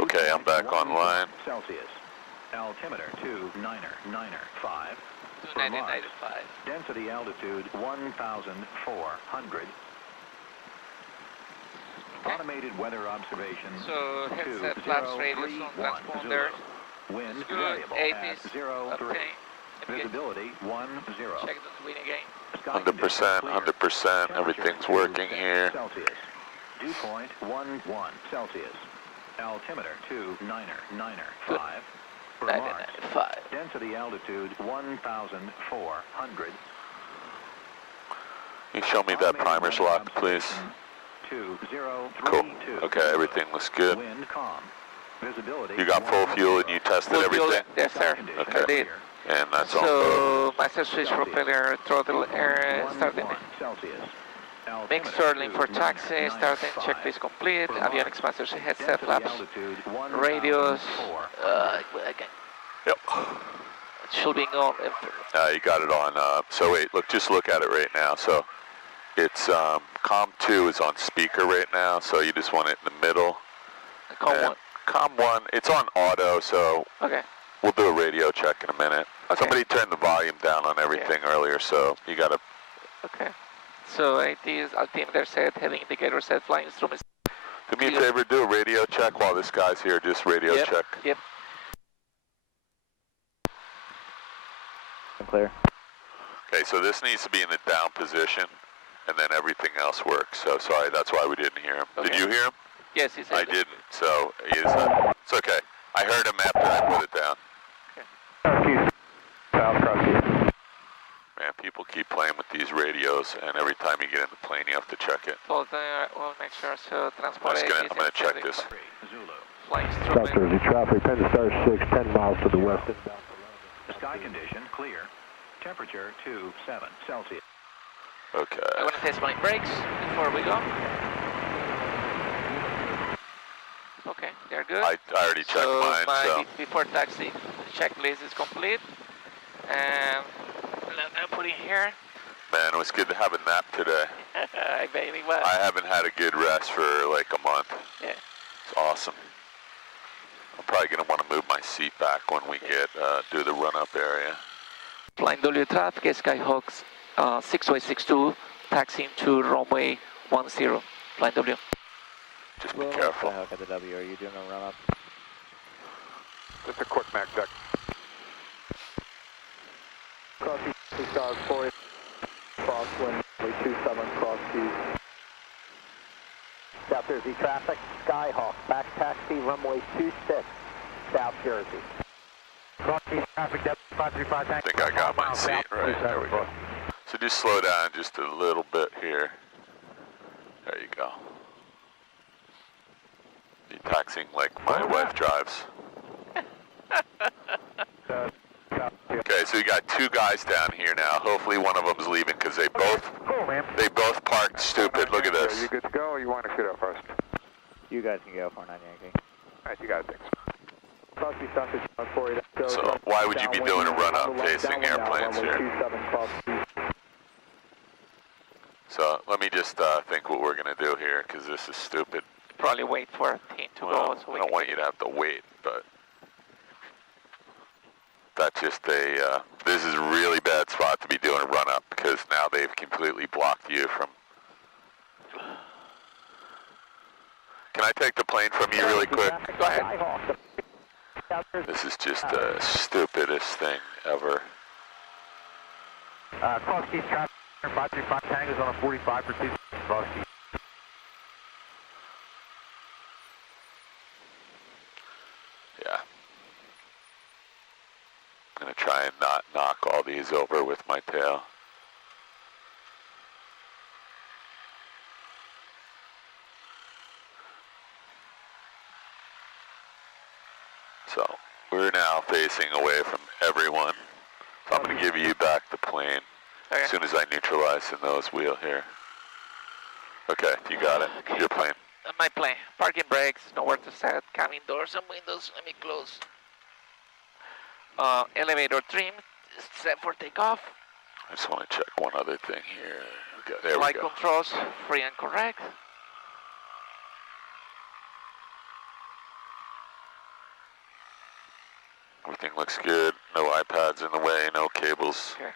Okay, I'm back online. Celsius. Altimeter 2995. 2995. Density altitude 1,400. Automated weather observation. So headset, flaps, radios, on transponder. Wind Good. variable 80s. at 03. Okay. Visibility 10. Check the wind again. 100%, 100%. Everything's working here. Celsius. Dew point 11 Celsius. Altimeter 2995. 995. Density altitude 1,400. Can you show me that primer's locked, please? 2032. Cool. Okay, everything looks good. Wind calm. Visibility. You got full fuel and you tested Full fuel, everything? yes, sir. Okay. I did. And that's on both. So, master switch propeller, throttle, starting. Mix throttling for taxi, starting, checklist complete, avionics master headset, flaps, radios, again. Yep. It should be on. You got it on, so wait, look, just look at it right now. So it's, COM 2 is on speaker right now, so you just want it in the middle. COM 1. COM 1, it's on auto, so okay. We'll do a radio check in a minute. Okay. Somebody turned the volume down on everything earlier, so you gotta... Okay. So it is altimeter set, heading indicator set, flying instruments. Do me a favor, do a radio check while this guy's here, just radio check. Yep. Clear. Okay, so this needs to be in the down position, and then everything else works. So sorry, that's why we didn't hear him. Okay. Did you hear him? Yes, he said I didn't, so he's, it's okay. I heard him after I put it down. Man, people keep playing with these radios, and every time you get in the plane, you have to check it. Well, we'll make sure. So transport. I'm gonna check this. Flying instrument. South traffic, Penn Star 6, 10 miles to the west. Sky condition clear. Temperature 27 Celsius. Okay. I want to test my brakes before we go. Okay, they're good. I already checked mine, so... Before taxi checklist is complete. And I'm putting here. Man, it was good to have a nap today. I bet it was. I haven't had a good rest for like a month. Yeah. It's awesome. I'm probably going to want to move my seat back when we get do the run-up area. Flying W traffic, Skyhawks 6Y62, taxiing to runway 10. Flying W. Just be careful. Skyhawk at the W, are you doing a run-up? Just a quick Mac check. Cross East, Star 4, crosswind, 27, cross East. South Jersey traffic, Skyhawk, back taxi, runway 26, South Jersey. Cross East traffic, 535. I think I got my seat right. There we go. So just slow down just a little bit here. There you go. Be taxiing like my wife drives. Okay, so you got two guys down here now. Hopefully one of them's leaving because they both parked stupid. Look at this. Are you good to go or you want to shoot out first? You guys can go 49 Yankee. Alright, you got it, thanks. So why would you be doing a run-up facing airplanes here? So let me just think what we're going to do here because this is stupid. Probably wait for a team to go. So I don't want you to have to wait, but that's just a, this is a really bad spot to be doing a run-up because now they've completely blocked you from... Can I take the plane from you really quick? Go ahead. This is just the stupidest thing ever. Cross East traffic, 535 Tango's on a 45 for 2 cross East. Yeah. I'm going to try and not knock all these over with my tail. So, we're now facing away from everyone. So I'm going to give you back the plane as soon as I neutralize the nose wheel here. Okay, you got it. Okay. Your plane. My plane. Parking brakes, nowhere to set. Cabin doors and windows. Let me close. Elevator trim, set for takeoff. I just want to check one other thing here. Okay, there we Flight go. controls, free and correct. Everything looks good. No iPads in the way, no cables. Okay.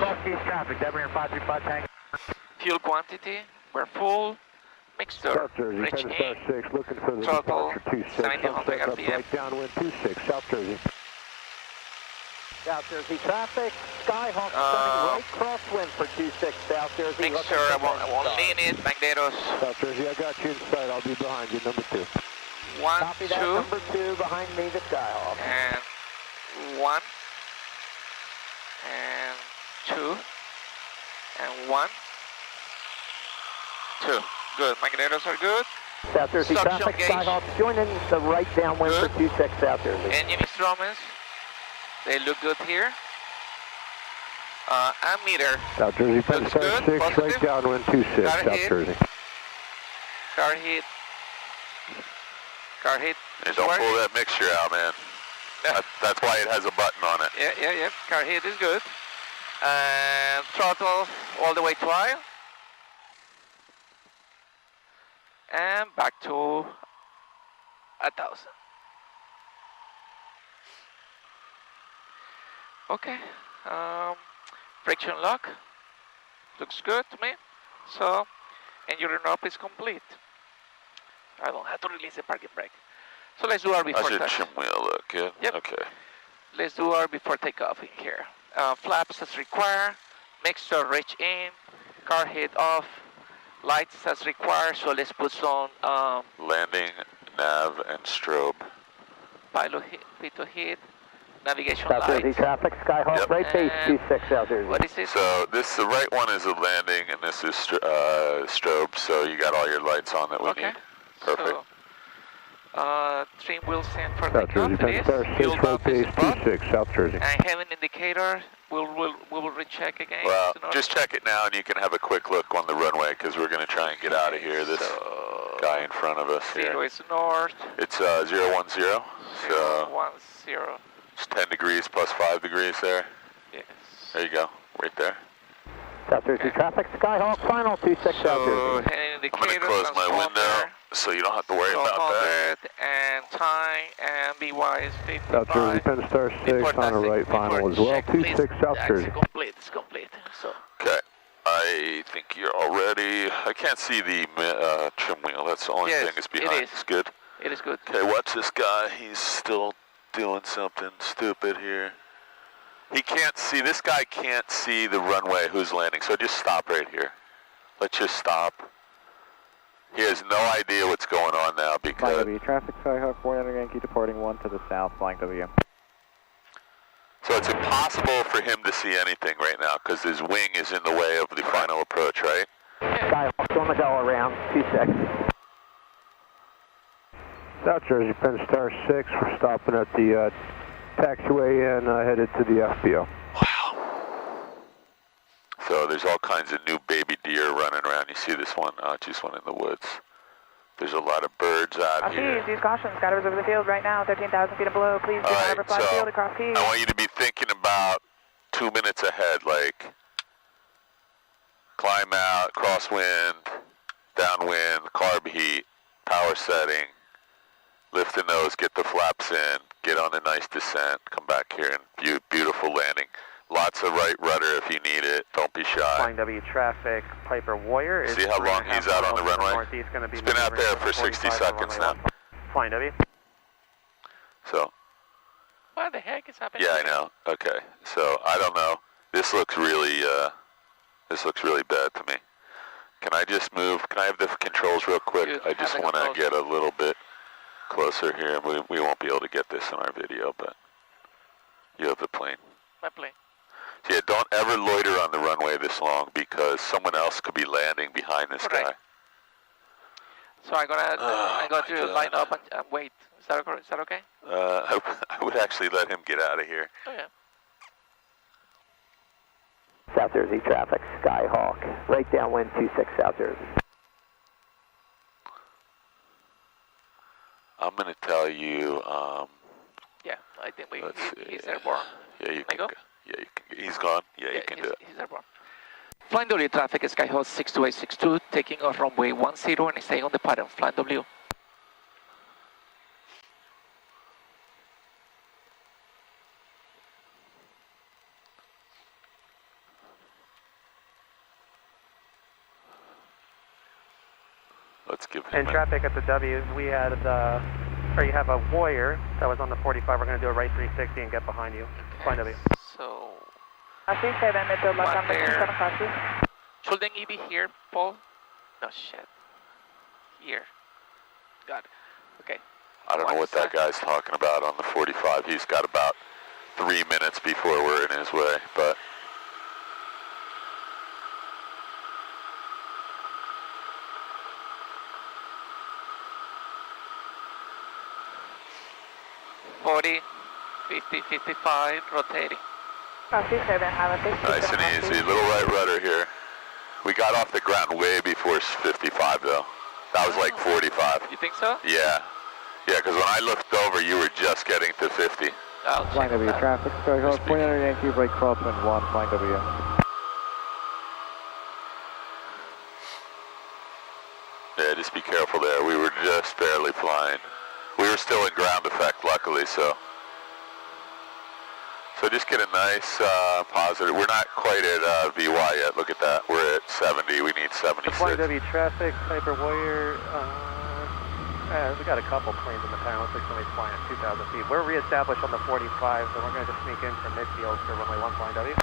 Southeast traffic, Deborah 535 tank. Fuel quantity, we're full. Mixture, South Jersey, rich 10 in, star 6, looking for the throttle, departure 26. 1700 RPM. Right downwind 26, South Jersey. South Jersey traffic, Skyhawk turning right crosswind for 26, South Jersey. Mixture, I won't lean it, magnetos. South Jersey, I got you in sight, I'll be behind you, number 2. 1, Copy 2. that, number 2, behind me, the Skyhawk. And 1. And 2. And 1. 2. Good, magnetos are good. South Jersey Suction traffic, gauge. Skyhawk joining the right downwind Good. for 26, South Jersey. Engine instruments, they look good here. Ammeter, South Jersey, Penn looks Star good, 6, positive. right downwind 26, Got South hit. Jersey. car hit. Car hit. Hey, don't pull that mixture out, man. Yeah. That's why it has a button on it. Yeah. Car hit is good. And throttle all the way to aisle. And back to 1,000. Okay. Friction lock. Looks good to me. So, engine up is complete. I don't have to release the parking brake. So let's do our before How's your touch. trim wheel look? Good? Yep. Okay. Let's do our before takeoff in here. Flaps as required, mixture rich in, car head off, lights as required, so let's put some Landing, nav, and strobe. pilot hit, navigation South Jersey lights. traffic, Skyhawk, Yep. right base And 26, South Jersey. What is this? So the right one is a landing, and this is strobe. So you got all your lights on that we Okay. need. Perfect. So, trim wheel stand for South takeoff, Jersey, it Penn is. Star 6, Fuel right dump is base above. 26, South Jersey. I have an indicator. We will recheck again. Well, in order- just check it now, and you can have a quick look on the runway because we're going to try and get out of here. This So, guy in front of us here. 0 is north. It's 010. So 010. it's 10 degrees plus 5 degrees there. Yes. There you go, right there. South Jersey traffic, Skyhawk, final 26, South So, Jersey. an I'm indicator, going to close my window so you don't have to worry about that. 100 and time and BY is 55. South Jersey, Penn Star 6, on the right final as well, 26, South Jersey. It's complete. So, Okay, I think you're all ready. I can't see the trim wheel. That's the only Yes, thing that's it behind. is. It's good. it is good. Okay, watch this guy. He's still doing something stupid here. He can't see, this guy can't see the runway who's landing, so just stop right here. Let's just stop. He has no idea what's going on now Flying because, W, traffic Skyhawk, 400 Yankee, departing 1 to the south, flying W. so it's impossible for him to see anything right now because his wing is in the way of the final approach, right? Skyhawk on the go around, 26. South Jersey, Penn Star 6, we're stopping at the taxiway and headed to the FBO. Wow. So there's all kinds of new baby deer running around. You see this one? Just one in the woods. There's a lot of birds out here. Use caution. Skydiver's over the field right now, 13,000 feet and below. Please do not ever fly the field across Keys. I want you to be thinking about 2 minutes ahead, like climb out, crosswind, downwind, carb heat, power setting, lift the nose, get the flaps in, get on a nice descent, come back here and beautiful landing. Lots of right rudder if you need it. Don't be shy. Flying W traffic, Piper Warrior is See how long he's out on the runway? northeast, going to be It's been out there for 60 seconds now. Flying W. So, What the heck is happening? yeah, I know. Okay, so I don't know. This looks really bad to me. Can I just move? Can I have the controls real quick? You I just have the want to controls. get a little bit closer here. We won't be able to get this in our video, but you have the plane. My plane. Yeah, don't ever loiter on the runway this long because someone else could be landing behind this Correct. guy. So I'm Oh, going my to God. line up and wait. Is that okay? I would actually let him get out of here. Oh yeah. South Jersey traffic, Skyhawk, right downwind 26, South Jersey. I'm going to tell you, Yeah, I think let's see. he's airborne. Yeah, you Can I can go? Yeah, you can. He's gone. Yeah, you can do it. He's airborne. Flying W traffic, Skyhawk 62862, taking off runway 10 and staying on the pattern. Flying W. In traffic at the W, we had or you have a Warrior that was on the 45. We're going to do a right 360 and get behind you. Flying W. So, Copy, 7 midfield left on the 27 copy. Shouldn't he be here, Paul? No, shit. Here. Got it. Okay. I don't know what that guy's talking about on the 45. He's got about 3 minutes before we're in his way, but... $40, 50, 55, rotating. Copy, 7, have a 60. Nice and easy. Little right rudder here. We got off the ground way before 55, though. That was like 45. You think so? Yeah. Yeah, because when I looked over, you were just getting to 50. Flying W, traffic, Skyhawk, 400 Yankee, right crosswind 1, flying W. Yeah, just be careful there. We were just barely flying. We were still in ground effect, luckily, so just get a nice positive. We're not quite at VY yet. Look at that. We're at 70. We need 76. Flying W traffic, Piper Warrior. We got a couple planes in the town. Looks like somebody's flying at 2,000 feet. We're reestablished on the 45, so we're going to just sneak in from midfield for runway 1 flying W.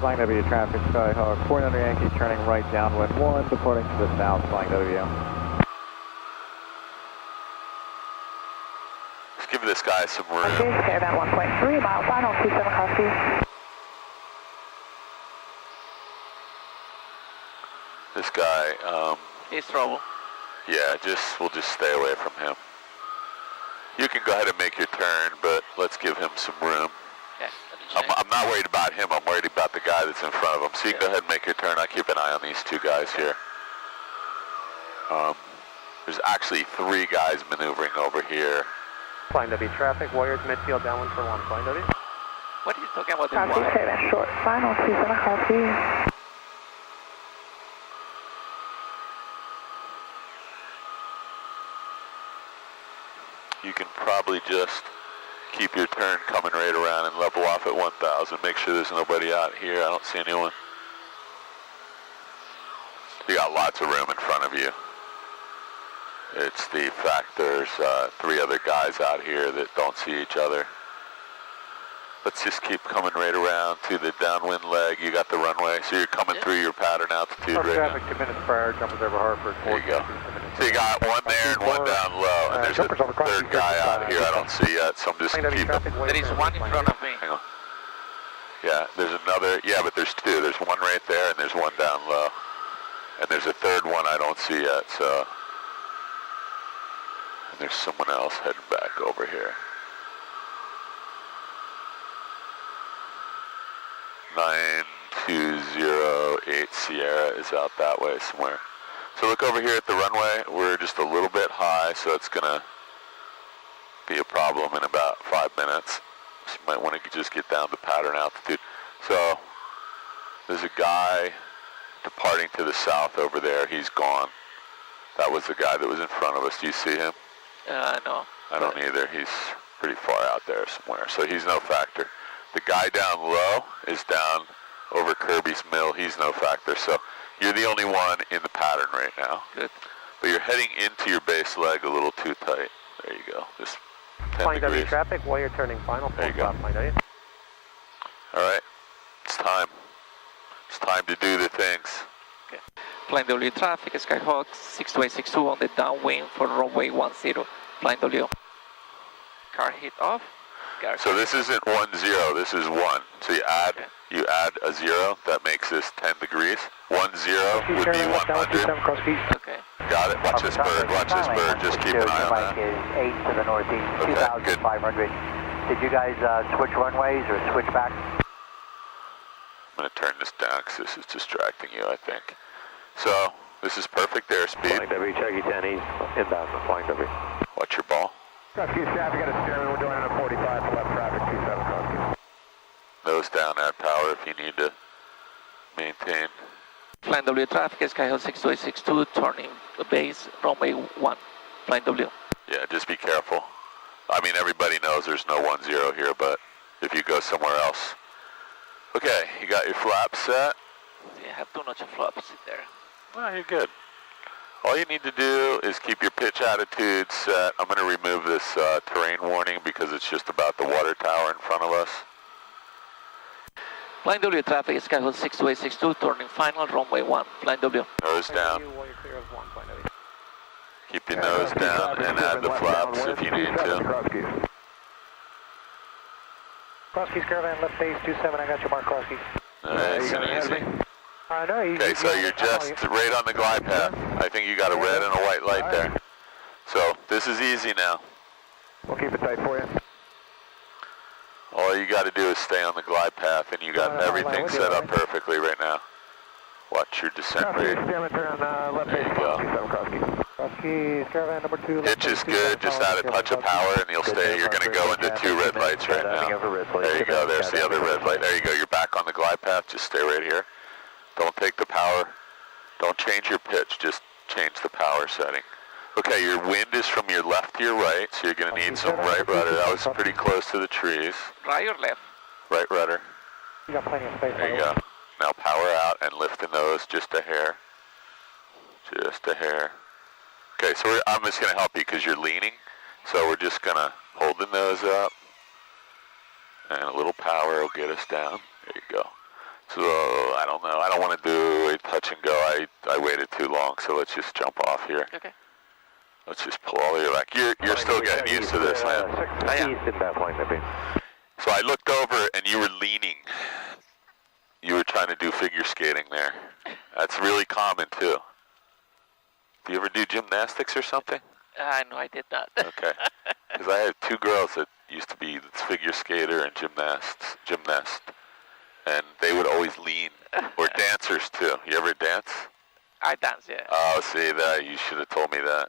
Flying W, traffic, Skyhawk, 400 Yankee, turning right downwind 1, departing to the south, flying W. Let's give this guy some room. Okay, Caravan 1.3, mile final, 27 copy. This guy, He's trouble. yeah, we'll just stay away from him. You can go ahead and make your turn, but let's give him some room. Yeah, I'm not worried about him, I'm worried about the guy that's in front of him. So you can go ahead and make your turn. I keep an eye on these two guys here. There's actually 3 guys maneuvering over here. Flying W traffic, Warriors midfield downwind for 1 flying W. What are you talking about? Copy, 7, short, final, 27 copy. You can probably just keep your turn coming right around and level off at 1,000. Make sure there's nobody out here. I don't see anyone. You got lots of room in front of you. It's the fact there's 3 other guys out here that don't see each other. Let's just keep coming right around to the downwind leg. You got the runway, so you're coming through your pattern altitude right traffic now. 2 minutes prior, jumpers over Hartford. There you go. So you got one there and one down low, and there's a 3rd guy out here I don't see yet, so I'm just keeping... There is one in front of me. Hang on. Yeah, there's another, yeah, but there's 2. There's one right there, and there's one down low. And there's a 3rd one I don't see yet, so... And there's someone else heading back over here. 9208 Sierra is out that way somewhere. So look over here at the runway. We're just a little bit high, so it's gonna be a problem in about 5 minutes. So you might want to just get down to pattern altitude. So there's a guy departing to the south over there. He's gone. That was the guy that was in front of us. Do you see him? No. I don't either. He's pretty far out there somewhere, so he's no factor. The guy down low is down over Kirby's Mill. He's no factor, so you're the only one in the pattern right now. Good. But you're heading into your base leg a little too tight. There you go. Just 10 Flying W degrees. traffic, Warrior turning final. There you go. Flying W. All right. It's time. It's time to do the things. Okay. Flying W traffic, Skyhawk 62862 on the downwind for runway 10. Flying W. Car hit off. So this isn't 10, this is 1. So you add a 0, that makes this 10 degrees. 10 would be 100. Okay. Got it. Watch this bird, watch this bird. Just keep an eye on that. Is 8 to the northeast, Okay, 2,500. Did you guys switch runways or switch back? I'm going to turn this down because this is distracting you, I think. So this is perfect airspeed. Flying W, Cherokee 10 East, inbound for Flying W. Watch your ball. Rescue staff, we got a steering, we're doing it at 45 for left traffic, 27 copy. Nose down, add power if you need to maintain. Flying W traffic, Skyhawk 62862, turning base, runway 1. Flying W. Yeah, just be careful. I mean, everybody knows there's no 10 here, but if you go somewhere else, Okay, you got your flaps set? Yeah, I have too much flaps in there. Well, you're good. All you need to do is keep your pitch attitude set. I'm going to remove this terrain warning because it's just about the water tower in front of us. Flying W traffic, Skyhawk 6262, turning final, runway 1. Flying W. Nose down. Keep your nose down and add the flaps if you need to. Crosskeys Caravan, left base 27, I got your mark, Crosskeys. Nice and easy. No, okay, so you're just right on the glide path. I think you got a red and a white light there. So this is easy now. We'll keep it tight for you. All you got to do is stay on the glide path, and you got everything set up perfectly right now. Watch your descent rate. There you go. Pitch is good, just add a touch of power and you'll stay. You're going to go into 2 red lights right now. There you go, there's the other red light. There you go, you're back on the glide path, just stay right here. Don't take the power, don't change your pitch, just change the power setting. Okay, your wind is from your left to your right, so you're going to need some right rudder. That was pretty close to the trees. Right or left? Right rudder. You got plenty of space. There you go. Now power out and lift the nose just a hair. Just a hair. Okay, so I'm just going to help you because you're leaning. So we're just going to hold the nose up. And a little power will get us down. There you go. So, I don't know. I don't want to do a touch and go. I waited too long, so let's just jump off here. Okay. Let's just pull all the way back. You're still getting used to this, man. So I looked over and you were leaning. You were trying to do figure skating there. That's really common, too. Do you ever do gymnastics or something? No, I did not. Okay. Because I had 2 girls that used to be figure skater and gymnast. And they would always lean. Or dancers, too. You ever dance? I dance, yeah. Oh, see, that you should have told me that.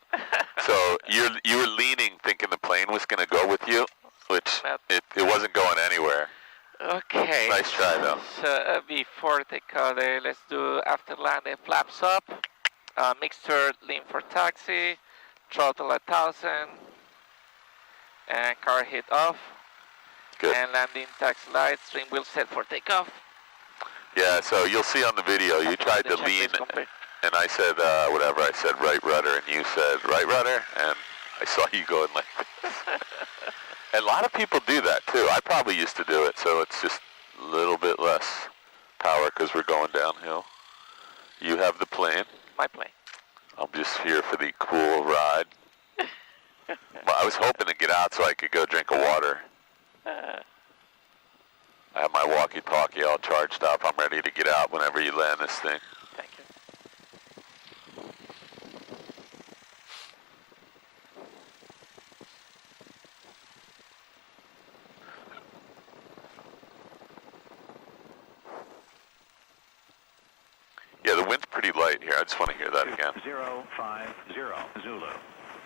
So you were leaning thinking the plane was going to go with you, which it wasn't going anywhere. Okay. Nice try, though. So before takeoff, let's do after landing, flaps up, mixture lean for taxi, throttle 1,000, and car hit off. Good. And landing taxi lights, trim wheel set for takeoff. Yeah, so you'll see on the video, you tried to lean, and I said, whatever, I said right rudder, and you said right rudder, and I saw you going like this. And a lot of people do that, too. I probably used to do it, so it's just a little bit less power because we're going downhill. You have the plane. My plane. I'm just here for the cool ride. Well, I was hoping to get out so I could go drink a water. I have my walkie-talkie all charged up. I'm ready to get out whenever you land this thing. Thank you. Yeah, the wind's pretty light here. I just want to hear that again. 050 Zulu.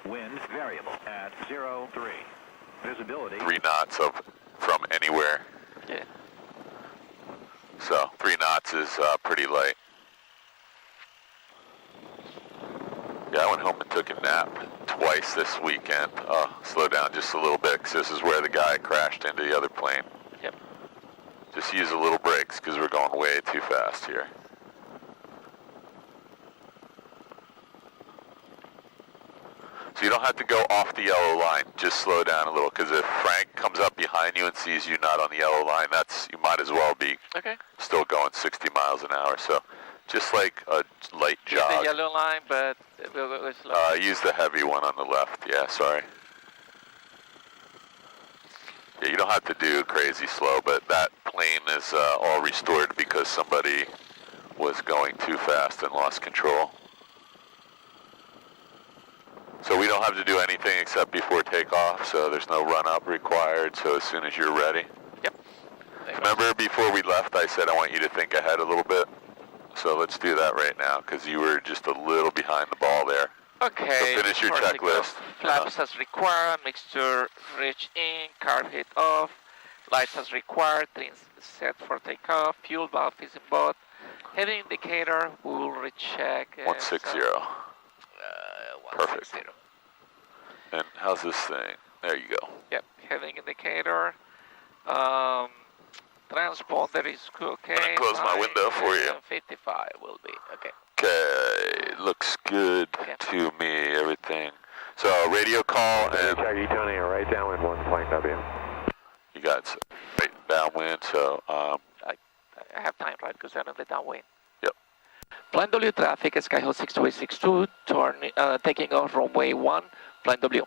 Wind variable at 03. Visibility 3 knots from anywhere. Yeah. So 3 knots is pretty light. Yeah, I went home and took a nap twice this weekend. Slow down just a little bit because this is where the guy crashed into the other plane. Yep. Just use a little brakes because we're going way too fast here. So you don't have to go off the yellow line, just slow down a little, because if Frank comes up behind you and sees you not on the yellow line, you might as well be still going 60 miles an hour. So just like a light jog. Use the yellow line, but we'll go slow. Use the heavy one on the left, yeah, sorry. Yeah, you don't have to do crazy slow, but that plane is all restored because somebody was going too fast and lost control. So we don't have to do anything except before takeoff, so there's no run-up required, so as soon as you're ready. Yep. Remember before we left I said I want you to think ahead a little bit? So let's do that right now, because you were just a little behind the ball there. Okay. So finish your checklist. Flaps as required, mixture reach in, carb hit off, lights as required, trims set for takeoff, fuel valve is in both, heading indicator, we'll recheck. 160. Perfect. And how's this thing? There you go. Yep, heading indicator. Transponder is okay. I'm gonna close my window for you. 55 will be, okay. Okay, looks good to me, everything. So radio call and... Charlie Tony, right downwind 1, flying W. You got right downwind, so... I have time, right, because I'm on the downwind. Yep. Plan W traffic, Skyhawk 6262, taking off runway 1, Plan W.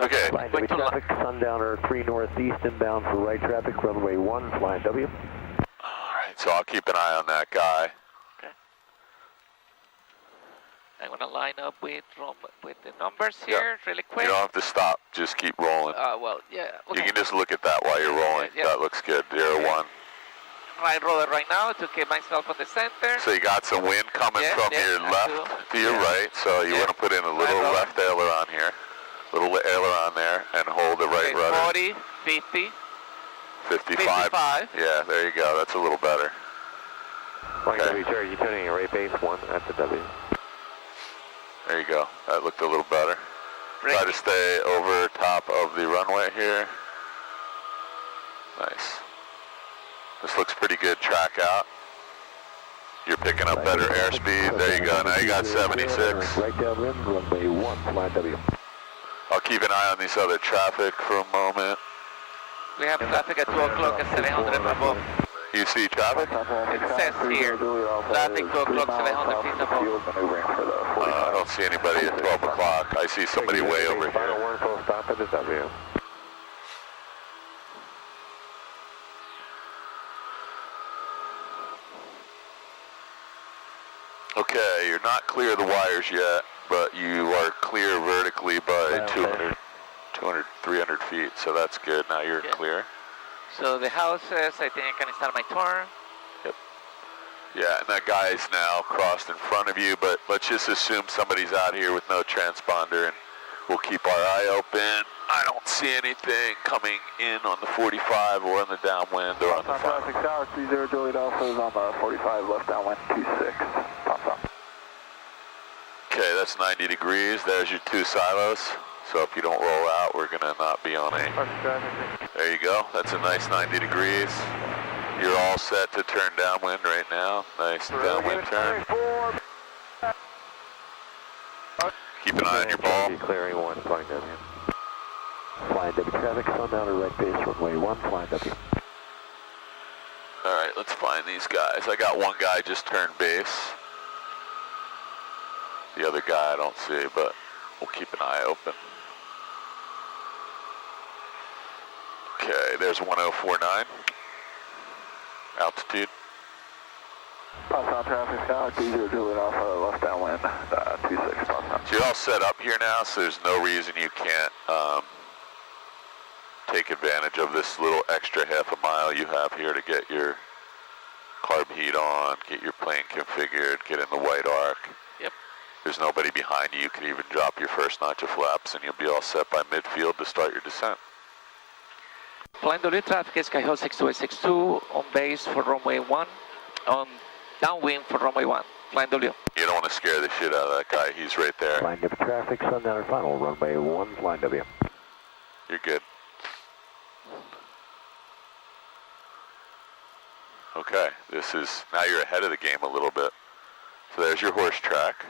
Okay. Flying W traffic, Sundowner 3 northeast inbound for right traffic, runway 1, flying W. Alright, so I'll keep an eye on that guy. Okay. I'm gonna line up with the numbers here really quick. You don't have to stop, just keep rolling. Well, yeah. Okay. You can just look at that while you're rolling. Yeah. That looks good. 0-1. Right roller right now to keep myself on the center. So you got some wind coming from your left to your right, so you want to put in a little left aileron here. Little aileron there, and hold the right rudder. 40, 50. 55. Yeah, there you go. That's a little better. Flying W, Charlie Tony, right base 1 at the W. There you go. That looked a little better. Try to stay over top of the runway here. Nice. This looks pretty good track out. You're picking up better airspeed. There you go. Now you got 76. Right downwind, runway 1, flying W. I'll keep an eye on these other traffic for a moment. We have traffic at 2 o'clock at 700 above. You see traffic? It says here, traffic 2 o'clock, 700 feet above. I don't see anybody at 12 o'clock. I see somebody way over Final here. one, full stop at the W. Okay, you're not clear of the wires yet, but you are clear vertically by 200, 300 feet, so that's good. Now you're clear. So the houses, I think I can start my turn. Yep. Yeah, and that guy's now crossed in front of you, but let's just assume somebody's out here with no transponder, and we'll keep our eye open. I don't see anything coming in on the 45 or on the downwind or on the front. Traffic tower 30 Juliet Alpha is on the 45 left downwind 26. Okay, that's 90 degrees. There's your 2 silos. So if you don't roll out, we're gonna not be on a... There you go. That's a nice 90 degrees. You're all set to turn downwind right now. Nice downwind turn. Keep an eye on your ball. Clearing 1, flying W. Flying W traffic, Sundowner right base, runway 1, flying W. All right, let's find these guys. I got one guy just turned base. The other guy I don't see, but we'll keep an eye open. Okay, there's 1049. Altitude. Southbound traffic, Tower 30 Juliet Alpha, left downwind, 26. So you're all set up here now, so there's no reason you can't take advantage of this little extra half a mile you have here to get your carb heat on, get your plane configured, get in the white arc. Yep. There's nobody behind you. You can even drop your first notch of flaps and you'll be all set by midfield to start your descent. Flying W traffic, Skyhawk 6262 on base for runway 1, on downwind for runway 1. Flying W. You don't want to scare the shit out of that guy. He's right there. Flying W traffic, Sundowner final, runway 1, flying W. You're good. Okay, this is, now you're ahead of the game a little bit. So there's your horse track.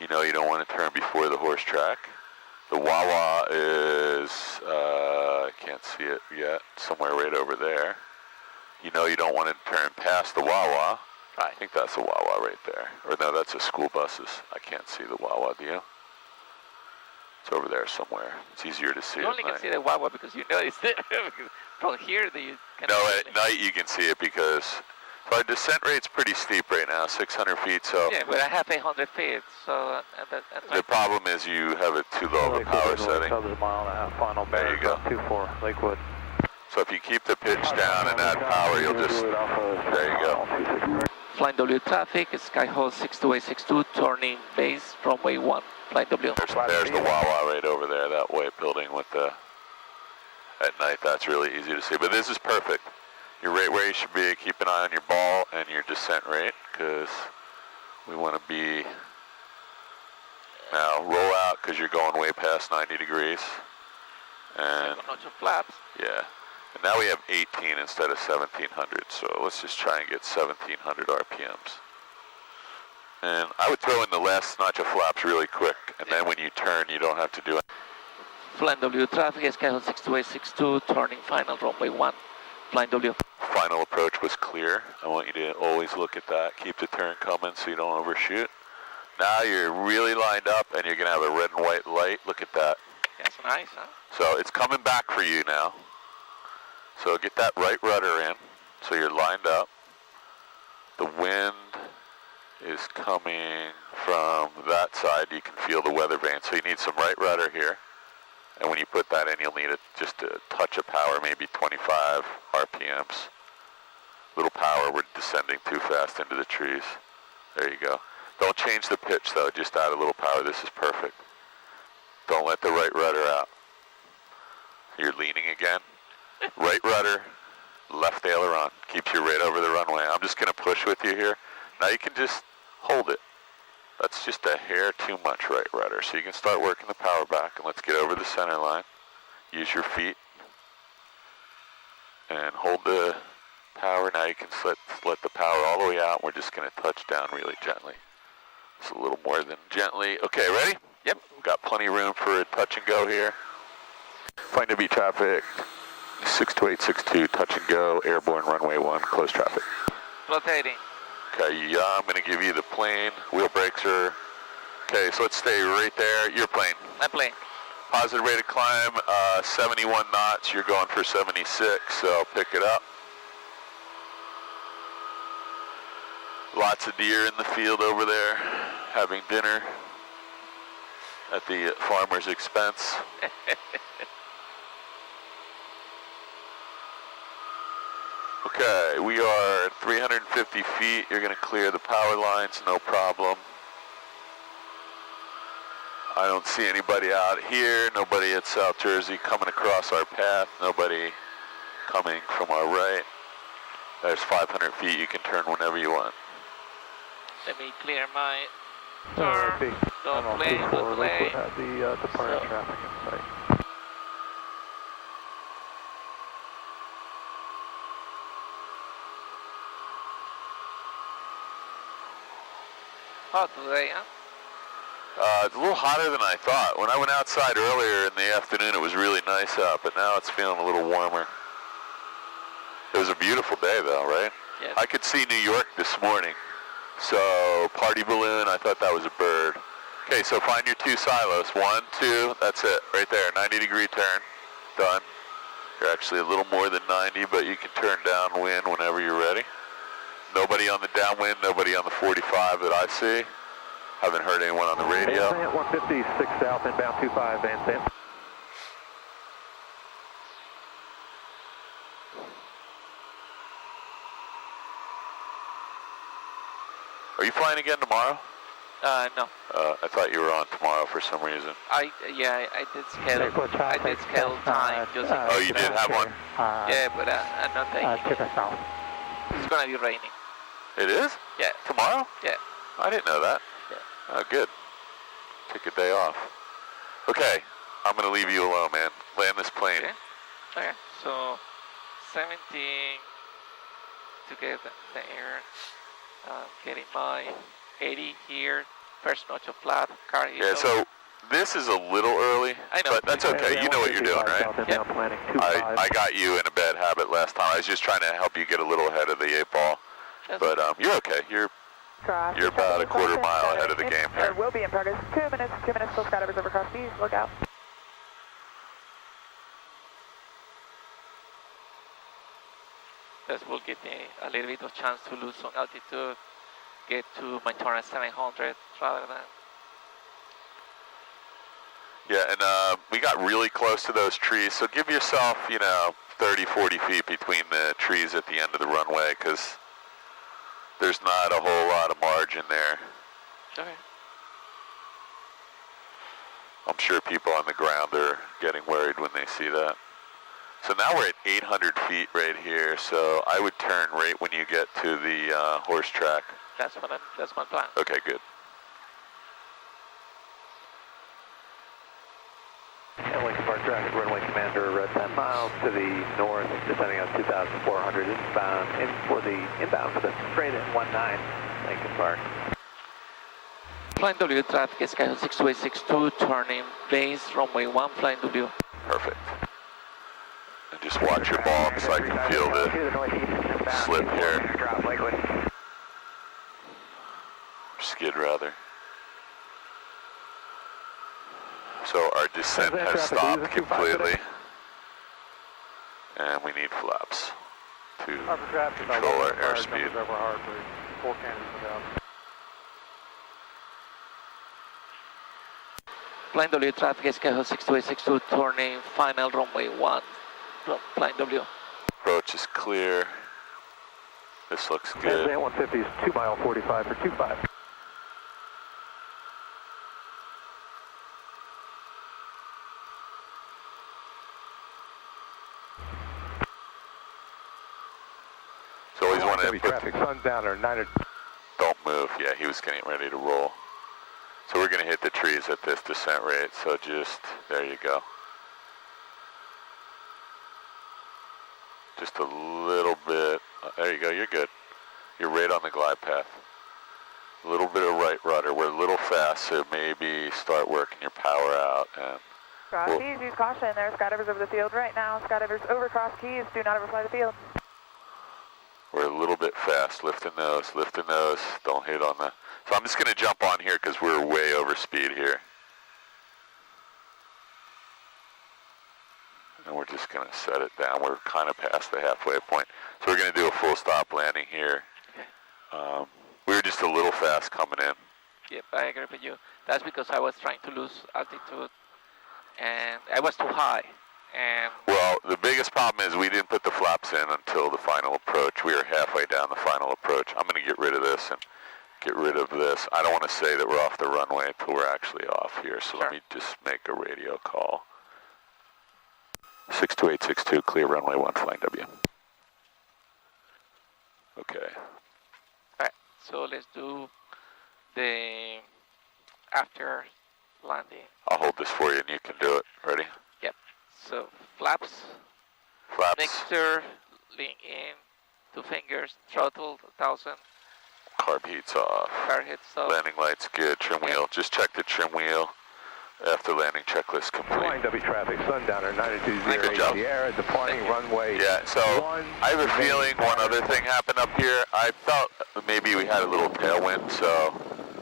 You know you don't want to turn before the horse track. The Wawa is, I can't see it yet, somewhere right over there. You know you don't want to turn past the Wawa. I think that's a Wawa right there. Or no, that's a school buses. I can't see the Wawa, do you? It's over there somewhere. It's easier to see You only can see the Wawa because you know it's there. From here, you can no, at night you can see it because our descent rate's pretty steep right now, 600 feet. So yeah, but I have 800 feet. So the problem is you have it too low of a power setting. Final there you go. 24 Lakewood. So if you keep the pitch down and add power, you'll just, there you go. Flying W traffic, Skyhawk 62862, turning base, runway 1, flying W. There's the Wawa right over there, that white building with the, at night that's really easy to see. But this is perfect. You're right where you should be. Keep an eye on your ball and your descent rate because we want to be Now roll out because you're going way past 90 degrees. And flaps. Yeah. And now we have 18 instead of 1700. So let's just try and get 1700 RPMs. And I would throw in the last notch of flaps really quick. And then when you turn, you don't have to do it. Flying W traffic, schedule 62862, turning final runway 1. Flying W. Final approach was clear. I want you to always look at that. Keep the turn coming so you don't overshoot. Now you're really lined up and you're going to have a red and white light. Look at that. That's nice, huh? So it's coming back for you now. So get that right rudder in so you're lined up. The wind is coming from that side. You can feel the weather vane. So you need some right rudder here. And when you put that in, you'll need just a touch of power, maybe 25 RPMs. Little power, we're descending too fast into the trees. There you go. Don't change the pitch though, just add a little power. This is perfect. Don't let the right rudder out. You're leaning again. Right rudder, left aileron. Keeps you right over the runway. I'm just going to push with you here. Now you can just hold it. That's just a hair too much right rudder. So you can start working the power back, and let's get over the center line. Use your feet and hold the power. Now you can let the power all the way out. We're just going to touch down really gently. It's a little more than gently. Okay, ready? Yep. We've got plenty of room for a touch and go here. Flying W traffic, 62862, touch and go, airborne runway 1, close traffic. Rotating. Okay, yeah, I'm going to give you the plane. Wheel brakes are... Okay, so let's stay right there. Your plane. My plane. Positive rate of climb, 71 knots. You're going for 76, so I'll pick it up. Lots of deer in the field over there, having dinner at the farmer's expense. Okay, we are at 350 feet. You're going to clear the power lines, no problem. I don't see anybody out here, nobody at South Jersey coming across our path, nobody coming from our right. There's 500 feet, you can turn whenever you want. Let me clear my turn. Don't play with delay. The departure traffic in sight. Hot today, huh? It's a little hotter than I thought. When I went outside earlier in the afternoon, it was really nice out, but now it's feeling a little warmer. It was a beautiful day, though, right? Yes. I could see New York this morning. So, party balloon, I thought that was a bird. Okay, so find your 2 silos. 1, 2, that's it, right there. 90-degree turn, done. You're actually a little more than 90, but you can turn downwind whenever you're ready. Nobody on the downwind, nobody on the 45 that I see. Haven't heard anyone on the radio. 156 south, inbound 25, Van Sam. Are you flying again tomorrow? No. I thought you were on tomorrow for some reason. I did schedule time. Oh, you did have one? Yeah, but I'm not taking it. south. It's gonna be raining. It is? Yeah. Tomorrow? Yeah. I didn't know that. Yeah. Oh, good. Take a day off. Okay, I'm gonna leave you alone, man. Land this plane. Okay. So 17 to get the air. Getting my 80 here. First notch of flat. Car here. Yeah, so this is a little early, I know. but that's okay. You know what you're doing, right? Yep. I got you in a bad habit last time. I was just trying to help you get a little ahead of the 8 ball. But you're okay. You're about a quarter mile ahead of the game here. We'll be in progress. 2 minutes till Skydiver's over cross these. Look out. This will give me a little bit of chance to lose some altitude, get to my turn at 700 rather than... Yeah, and we got really close to those trees, so give yourself, 30, 40 feet between the trees at the end of the runway, because there's not a whole lot of margin there. Okay. I'm sure people on the ground are getting worried when they see that. So now we're at 800 feet right here, so I would turn right when you get to the horse track. That's my plan. Okay, good. runway commander, 10 miles to the north, descending on 2,400, inbound for the straight N19, Lincoln Park. Flying W traffic, Skyhawk 6282, turning base, runway 1, flying W. Perfect. And just watch your ball so I can feel the slip here. Skid rather. So our descent has stopped completely. And we need flaps to control our airspeed. Flying W traffic, Skyhawk 6282, turning final runway 1, flying W. Approach is clear. This looks good. N150 is 2 mile 45 for 25. So always want to put traffic, sundowner, 9. Don't move. Yeah, he was getting ready to roll. So we're going to hit the trees at this descent rate. So just, there you go. Just a little bit. There you go. You're good. You're right on the glide path. A little bit of right rudder. We're a little fast, so maybe start working your power out. And Cross keys, use caution. There's skydivers over the field right now. Skydivers over cross keys. Do not overfly the field. We're a little bit fast. Lifting those. Lifting those. Don't hit on the... So I'm just going to jump on here because we're way over speed here. And we're just going to set it down. We're kind of past the halfway point. So we're going to do a full stop landing here. We were just a little fast coming in. Yep, I agree with you. That's because I was trying to lose altitude and I was too high. And well, the biggest problem is we didn't put the flaps in until the final approach. We were halfway down the final approach. I'm going to get rid of this and get rid of this. I don't want to say that we're off the runway until we're actually off here. So sure. Let me just make a radio call. 62862, clear runway 1, flying W. Okay. Alright, so let's do the after landing. I'll hold this for you and you can do it. Ready? Yep. So flaps. Flaps. Mixture, link in, 2 fingers, throttle, 1000. Carb heat's off. Car hits off. Landing lights good. Trim wheel. Just check the trim wheel. After landing checklist complete. Flying W traffic, sundowner, 920 Good job. Sierra, departing runway. Yeah, so I have a feeling one other thing happened up here. I felt maybe we had a little tailwind, so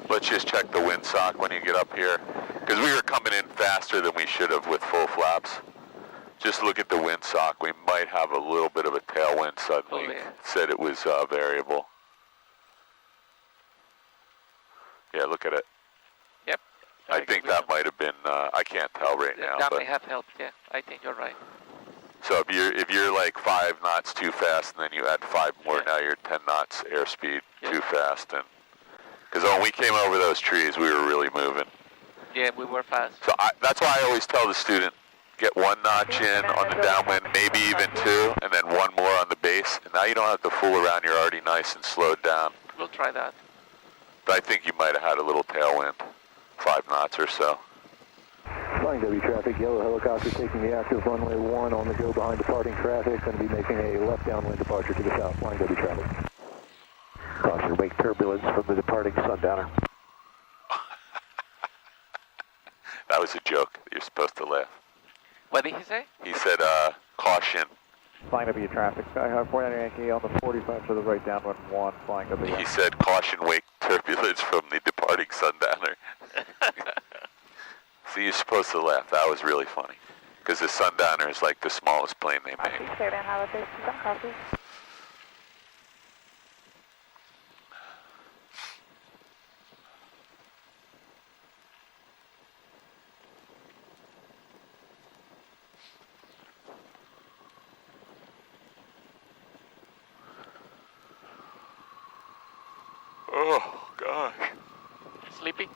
let's just check the windsock when you get up here. Because we were coming in faster than we should have with full flaps. Just look at the windsock. We might have a little bit of a tailwind suddenly. Oh, yeah. Said it was variable. Yeah, look at it. Yep. I think that might have been, I can't tell right now. That but may have helped, yeah. I think you're right. So if you're like 5 knots too fast and then you add 5 more, now you're 10 knots airspeed too fast. And because when we came over those trees, we were really moving. Yeah, we were fast. So that's why I always tell the student, get 1 notch in on the downwind, maybe even 2, and then 1 more on the base. And now you don't have to fool around. You're already nice and slowed down. We'll try that. But I think you might have had a little tailwind, 5 knots or so. Flying W traffic, yellow helicopter taking the active runway 1 on the go behind departing traffic. Going to be making a left downwind departure to the south. Flying W traffic. Caution wake turbulence from the departing sundowner. That was a joke. You're supposed to laugh. What did he say? He said, caution. Flying W traffic, Skyhawk 49 Yankee on the 45 to the right downwind 1, flying W. He said, caution wake turbulence from the departing sundowner. See, you're supposed to laugh. That was really funny. Because the Sundowner is like the smallest plane they make. Clear down, how about this? Copy. Oh, gosh. Sleepy?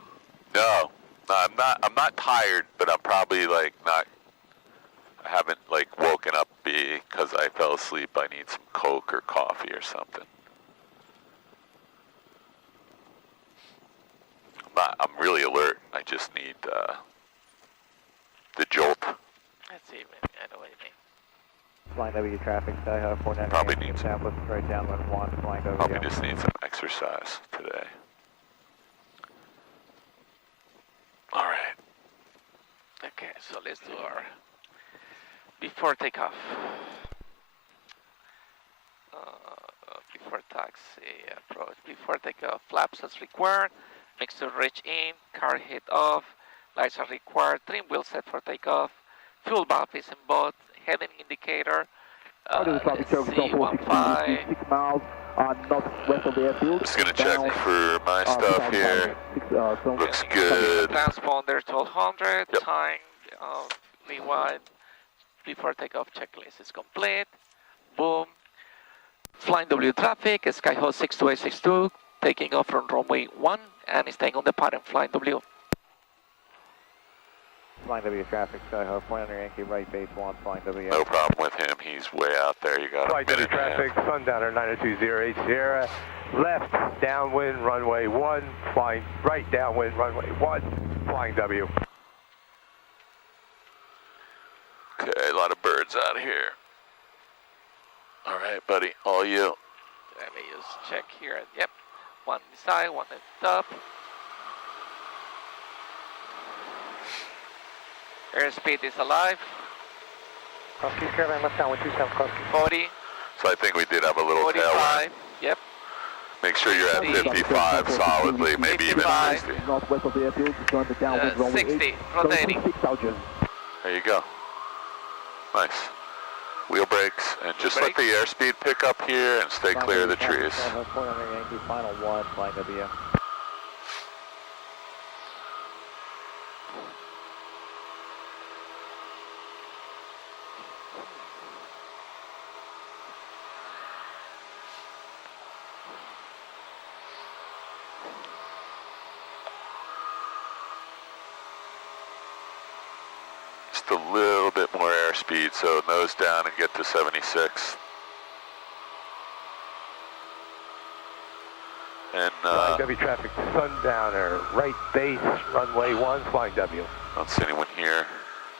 No, I'm not tired, but I'm probably like not, I haven't like woken up because I fell asleep. I need some Coke or coffee or something. I'm really alert. I just need the jolt Let's see, maybe I know what you mean. Flying W traffic, Skyhawk 490 Probably Yankee, needs- Indianapolis, right downwind 1, flying W. Probably just need some exercise today. All right. Okay, so let's do our before takeoff. Before taxi approach, before takeoff, flaps as required, mixture reach in, car head off, lights are required, trim wheel set for takeoff, fuel valve is in both, heading indicator, let's see, 15. 6 miles northwest of the airfield. Just gonna check for my stuff here. Looks good. Transponder 1200, Yep. time, rewind, before takeoff checklist is complete. Boom. Flying W traffic, Skyhawk 62862, taking off from runway 1 and staying on the pattern Flying W. Flying W traffic, Skyhawk 490 Yankee, right base 1, flying W. No problem with him. He's way out there. You got a Flight W minute and a traffic, half. Sundowner 90208 Sierra, left downwind runway 1, flying right downwind runway 1, flying W. Okay, a lot of birds out here. All right, buddy, all you. Let me just check here. Yep, one inside, one at the top. Airspeed is alive. Cross-Keys Caravan, left down 127, Cross-Keys. 40, So I think we did have a little 45, tailwind. yep. Make sure you're at 55 solidly, maybe even 55. 60. Northwest of the airfield, join the downwind runway 60, 8. rotating. 6 Algiers. There you go. Nice. Wheel brakes, and just let the airspeed pick up here and stay clear of the trees. Skyhawk 490 Yankee, final 1, flying W. Just a little bit more airspeed, so nose down and get to 76. And Flying W traffic, Sundowner, right base runway 1, flying W. don't see anyone here.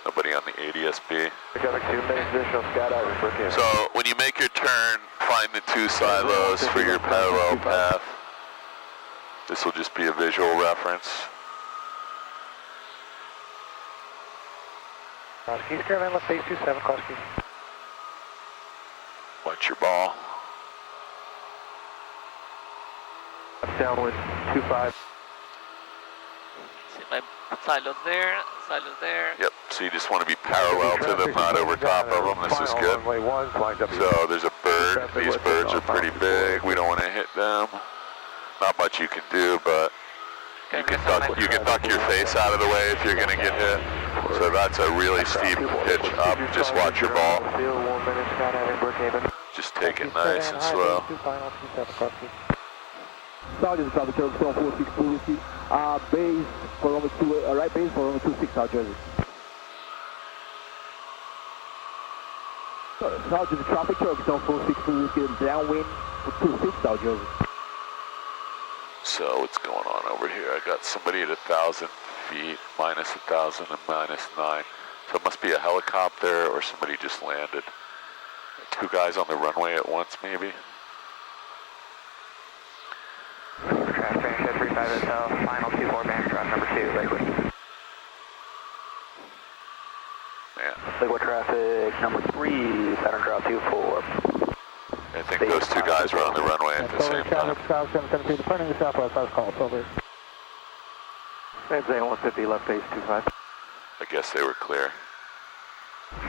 Nobody on the ADSB. Traffic 2 minutes, additional skydiving for Canada. So when you make your turn, find the 2 silos for your parallel path. This will just be a visual reference. Cross-Keys Caravan, left base 27, Cross-Keys. Watch your ball. Downwind 25. See my silos there, Yep, so you just want to be parallel to them, not over top of them. This is good. Runway 1, flying W. So there's a bird. These birds are pretty big. We don't want to hit them. Not much you can do, but you can duck your face out of the way if you're going to get hit. So that's a really steep pitch up. Just watch your ball. Just take it nice and slow. Sergeant traffic, Turkish 146 Whiskey. Base for runway 2, right base for runway 26 Algiers. Sergeant traffic, Turkish 146 Whiskey, downwind for 26 Algiers. So what's going on over here? I got somebody at 1,000 feet, minus 1,000 and minus 9. So it must be a helicopter or somebody just landed. 2 guys on the runway at once, maybe? Traffic, 35 Hotel, final 24 band drop number 2, Lakewood. Man, Lakewood traffic, number 3, Saturn drop 24. I think those 2 guys were on the runway at the same time. South 772, departing the southwest, last call, over. Transit 150, left base 25. I guess they were clear.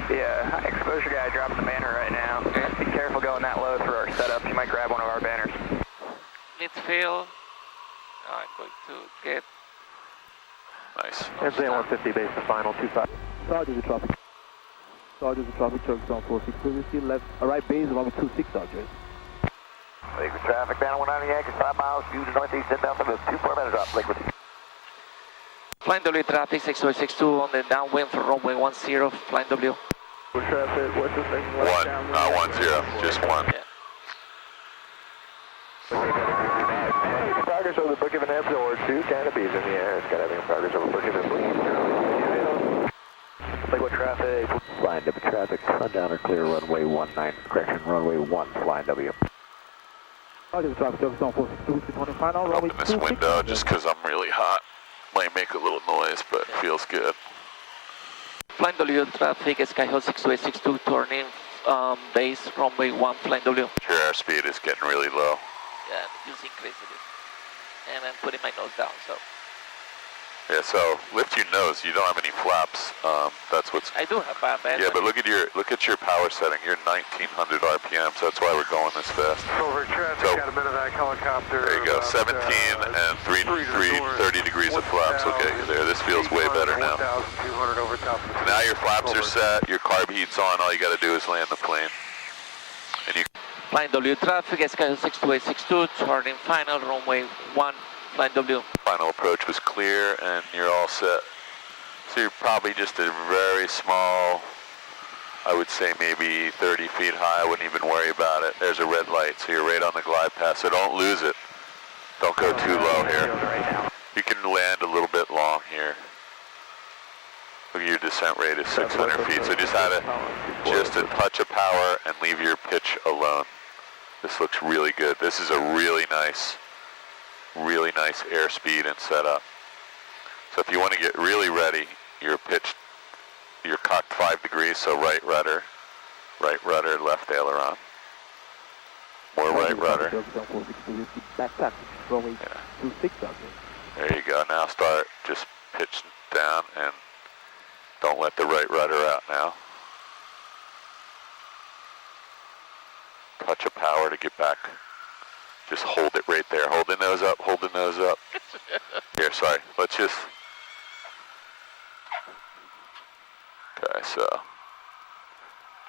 Yeah, high exposure guy dropping the banner right now. Be careful going that low through our setup. You might grab one of our banners. midfield. I'm going to get Nice. Transit 150, base to final 25. Sergeant traffic. Sergeant traffic, Turkish 146 Whiskey, left, right base runway 26 Algiers. Lakewood traffic, down 190 Yankees, 5 miles, due to northeast, inbound from the 24 minute drop, Lakewood. Flying W traffic 6262 on the downwind for runway 10, Flying W. Traffic, what's the thing? 1, not 10, just 1. Yeah. Progress over the Brookhaven Airport, 2 canopies in the air. Skydiving progress over Brookhaven. Lakewood traffic. Flying W traffic, sundown or clear runway 19, correction, runway 1, flying W. Open this window just because I'm really hot. Might make a little noise, but it feels good. Flying W traffic, Skyhawk 6282 turning base runway 1, flying W. Your airspeed is getting really low. Yeah, just increase it. And I'm putting my nose down, so. Yeah, so lift your nose. You don't have any flaps. That's what's. I do have flaps. Yeah, but look at your power setting. You're 1900 RPM, so that's why we're going this fast. Over traffic, so, got a medevac helicopter. There you go. 17 and 30 degrees of flaps will get you there. This feels way better now. 1,200 over top. So now your flaps are set. Your carb heat's on. All you got to do is land the plane. And you. Flying W traffic, Skyhawk 6282, turning final runway 1. Flying W. Final approach was clear and you're all set. So you're probably just a very small, I would say maybe 30 feet high. I wouldn't even worry about it. There's a red light, so you're right on the glide path, so don't lose it. Don't go too low here. You can land a little bit long here. Look at your descent rate is 600 feet, so just add just a touch of power and leave your pitch alone. This looks really good. This is a really nice airspeed and setup. So if you want to get really ready, you're cocked 5 degrees, so right rudder, left aileron. More right rudder. Yeah. There you go. Now start just pitch down and don't let the right rudder out now. Touch of power to get back. Just hold it right there. Hold the nose up, hold the nose up. Here, sorry. Let's just... Okay, so...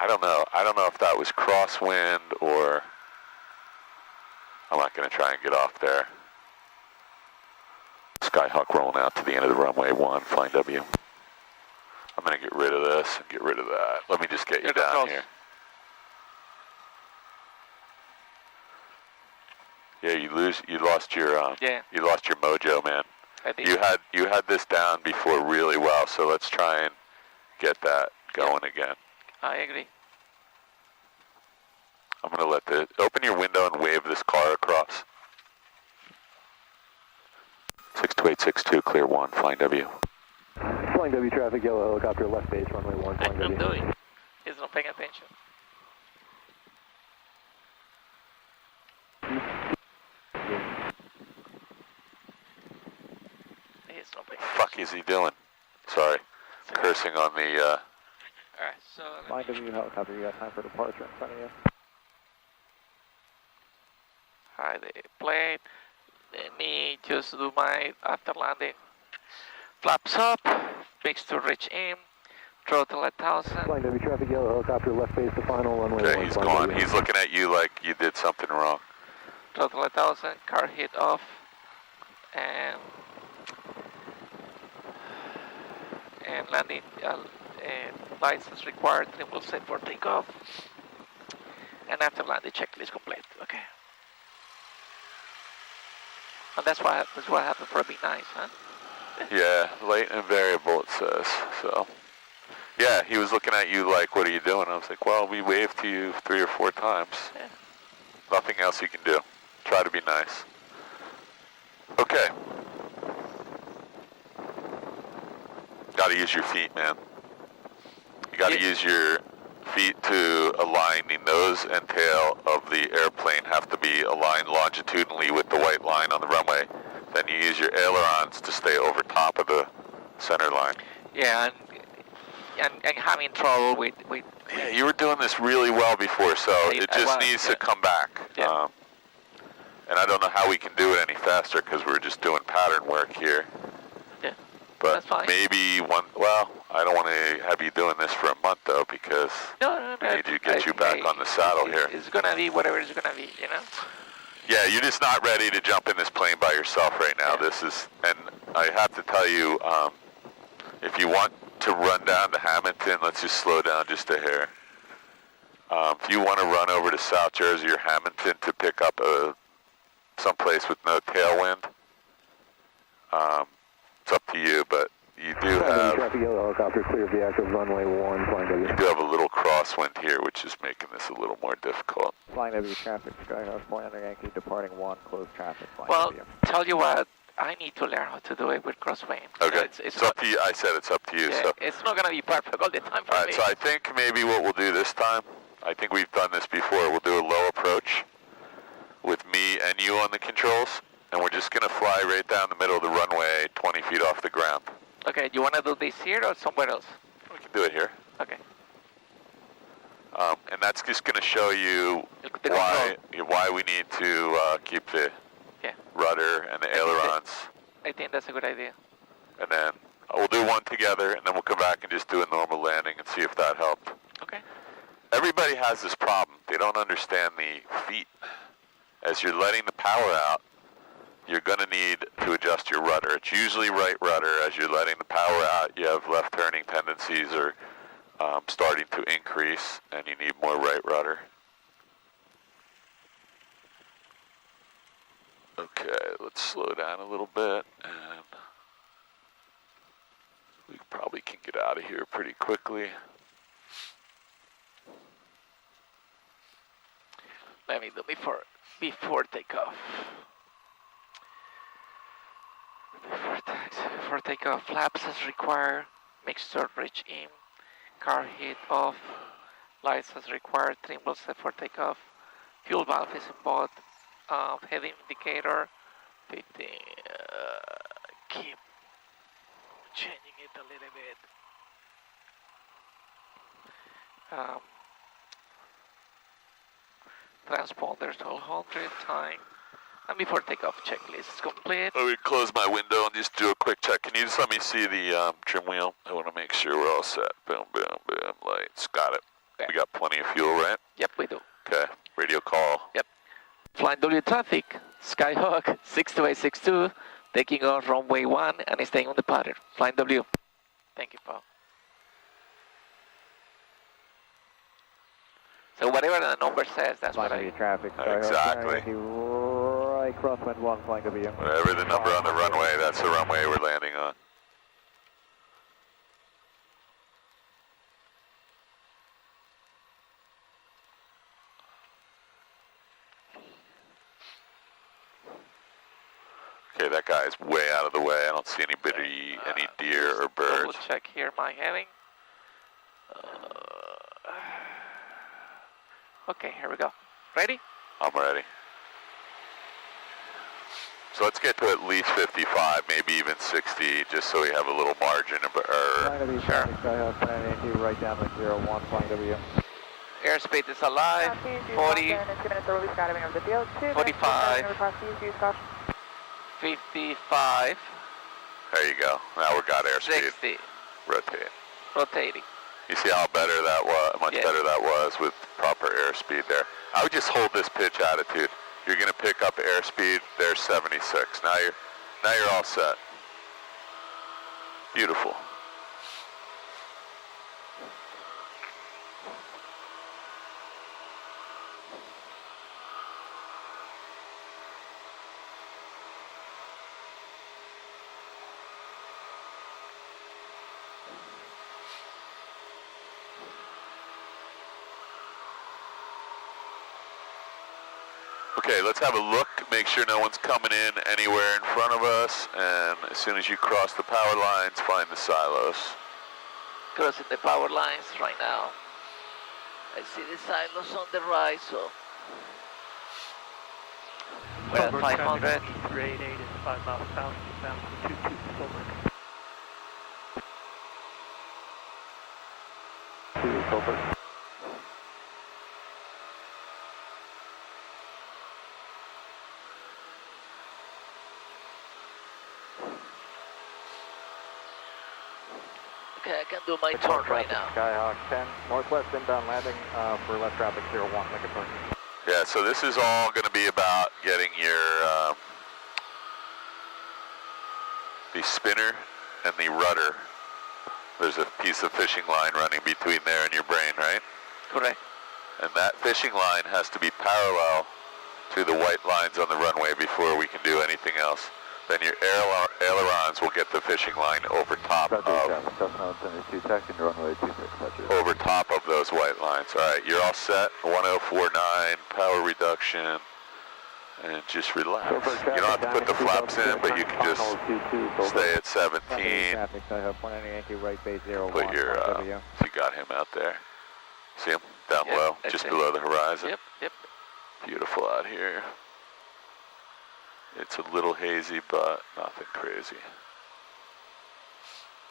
I don't know if that was crosswind or... I'm not going to try and get off there. Skyhawk rolling out to the end of the runway 1, flying W. I'm going to get rid of this and get rid of that. Let me just get you down here. Yeah, you lost your mojo, man. You had this down before really well, so let's try and get that going again. I agree. I'm gonna open your window and wave this car across. 62862, clear 1, flying W. Flying W traffic, yellow helicopter, left base, runway 1, flying W. I'm doing. He's not paying attention. Fuck is he doing? Sorry. Cursing on the, Alright, so... Flying W helicopter, you got time for departure in front of you. Hi, the plane. Let me just do my after landing. Flaps up, makes to reach in, throttle at 1,000. Flying W traffic, yellow helicopter, left base to final, runway 1. Okay, he's gone. He's looking at you like you did something wrong. Throttle at 1,000, car hit off, and landing license required, then we'll set for takeoff. And after landing, checklist complete. Okay. And that's what happened for a B9, huh? Yeah, late and variable it says, so. Yeah, he was looking at you like, what are you doing? I was like, well, we waved to you 3 or 4 times. Yeah. Nothing else you can do. Try to be nice. Okay. Gotta use your feet, man. You gotta use your feet to align. The nose and tail of the airplane have to be aligned longitudinally with the white line on the runway. Then you use your ailerons to stay over top of the center line. Yeah, and having trouble with yeah, you were doing this really well before, so it just needs to come back. Yeah. And I don't know how we can do it any faster because we're just doing pattern work here. Yeah. But that's fine. Maybe well, I don't want to have you doing this for a month though, because I need to get you back on the saddle here. It's gonna be whatever it's gonna be, you know? Yeah, you're just not ready to jump in this plane by yourself right now. Yeah. This is, and I have to tell you, if you want to run down to Hamilton, let's just slow down just a hair. If you want to run over to South Jersey or Hamilton to pick up someplace with no tailwind, it's up to you, but you do have... Traffic yellow helicopter clear of the active runway 1, flying W. You do have a little crosswind here, which is making this a little more difficult. Flying W traffic, Skyhawk 400 Yankee, departing 1, closed traffic, flying well, W. Tell you what, I need to learn how to do it with crosswind. Okay, So it's up to you. I said it's up to you. Yeah, so. it's not going to be perfect all the time for me. All right, so I think maybe what we'll do this time, I think we've done this before, we'll do a low approach with me and you on the controls, and we're just going to fly right down the middle of the runway, 20 feet off the ground. Okay, you want to do this here or somewhere else? We can do it here. Okay. And that's just going to show you why we need to keep the rudder and the ailerons. I think that's a good idea. And then we'll do one together, and then we'll come back and just do a normal landing and see if that helped. Okay. Everybody has this problem. They don't understand the feet. As you're letting the power out, you're going to need to adjust your rudder. It's usually right rudder. As you're letting the power out, you have left turning tendencies or starting to increase, and you need more right rudder. Okay, let's slow down a little bit, and we probably can get out of here pretty quickly. Let me do before takeoff. Before takeoff, flaps as required, mixture reach in, car heat off, lights as required, trim will set for takeoff, fuel valve is in both, heading indicator, 50, keep changing it a little bit. Transponders 1200, time, and before takeoff checklist is complete. Let me close my window and just do a quick check. Can you just let me see the trim wheel? I want to make sure we're all set. Boom, boom, boom, lights, got it. Okay. We got plenty of fuel, right? Yep, we do. Okay, radio call. Yep. Flying W traffic, Skyhawk 62862, taking off runway 1 and staying on the pattern. Flying W. Thank you, Paul. So whatever the number says, that's flying what I... traffic, exactly. Right crosswind 1, flying W. Whatever the number on the runway, that's the runway we're landing on. Okay, that guy is way out of the way. I don't see any deer or birds. Double check here my heading. Okay, here we go. Ready? I'm ready. So let's get to at least 55, maybe even 60, just so we have a little margin of error. Flying W traffic, Skyhawk 400 right down with 01, flying W. Airspeed is alive. 40. 45. 55. There you go. Now we got airspeed. 60. Rotate. Rotating. You see how better that was? Much better that was with proper airspeed there. I would just hold this pitch attitude. You're going to pick up airspeed. There's 76. Now you're all set. Beautiful. Okay, let's have a look, make sure no one's coming in anywhere in front of us, and as soon as you cross the power lines, find the silos. Crossing the power lines right now. I see the silos on the right, so... We're at 500. 388 is 5 miles south, bound 22 Silver. Okay, I can do my turn right now. Skyhawk 10, northwest inbound landing for left traffic 01, make a turn. Yeah, so this is all going to be about getting your the spinner and the rudder. There's a piece of fishing line running between there and your brain, right? Correct. And that fishing line has to be parallel to the white lines on the runway before we can do anything else. Then your ailerons will get the fishing line over top of those white lines. All right, you're all set. 1049, power reduction, and just relax. You don't have to put the flaps in, but you can just stay at 17. Put your, so you got him out there. See him down low, just below the horizon? Yep. Beautiful out here. It's a little hazy, but nothing crazy.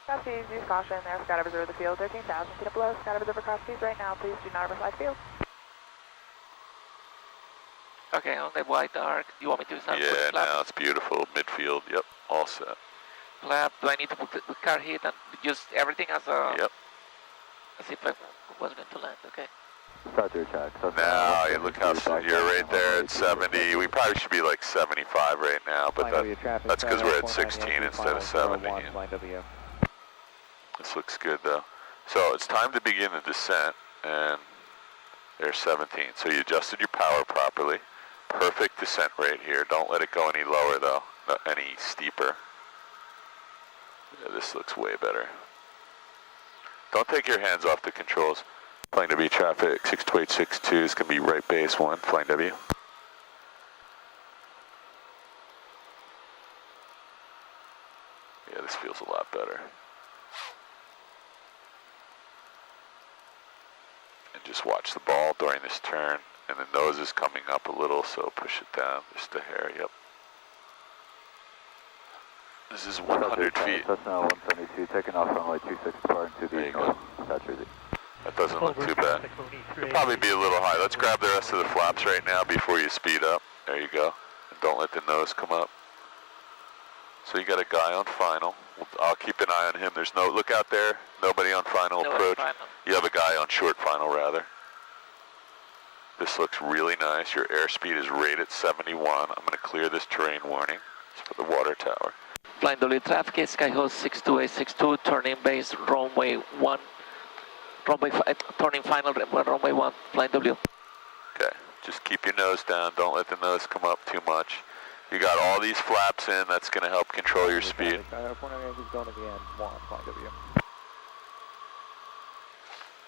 Cross keys, use caution. There, sky divers over the field, 13,000 feet up below. Sky divers over cross keys right now. Please do not overfly the field. Okay, on the white arc, you want me to start Yeah, now it's beautiful. Midfield, yep, all set. Flap, do I need to put the car heat and just everything as a... Yep. As if I was going to land, okay. Now, look how you're right there at 70. We probably should be like 75 right now, but that's because we're at 16 instead of 70. This looks good though. So it's time to begin the descent, and there's 17. So you adjusted your power properly. Perfect descent rate here. Don't let it go any lower though, not any steeper. Yeah, this looks way better. Don't take your hands off the controls. Flying W traffic, 62862 is going to be right base 1, flying W. Yeah, this feels a lot better. And just watch the ball during this turn, and the nose is coming up a little, so push it down just a hair, yep. This is 100 feet. Cessna 172, taking off runway 26, departing to the north, South Jersey. That doesn't look too bad. It'll probably be a little high. Let's grab the rest of the flaps right now before you speed up. There you go. And don't let the nose come up. So you got a guy on final. I'll keep an eye on him. There's no, look out there, nobody on final approach. You have a guy on short final rather. This looks really nice. Your airspeed is rated 71. I'm going to clear this terrain warning. It's for the water tower. Flying W traffic, Skyhost 62862, turning base, runway 1. Runway turning final, runway 1, flying W. Okay, just keep your nose down. Don't let the nose come up too much. You got all these flaps in. That's going to help control your speed.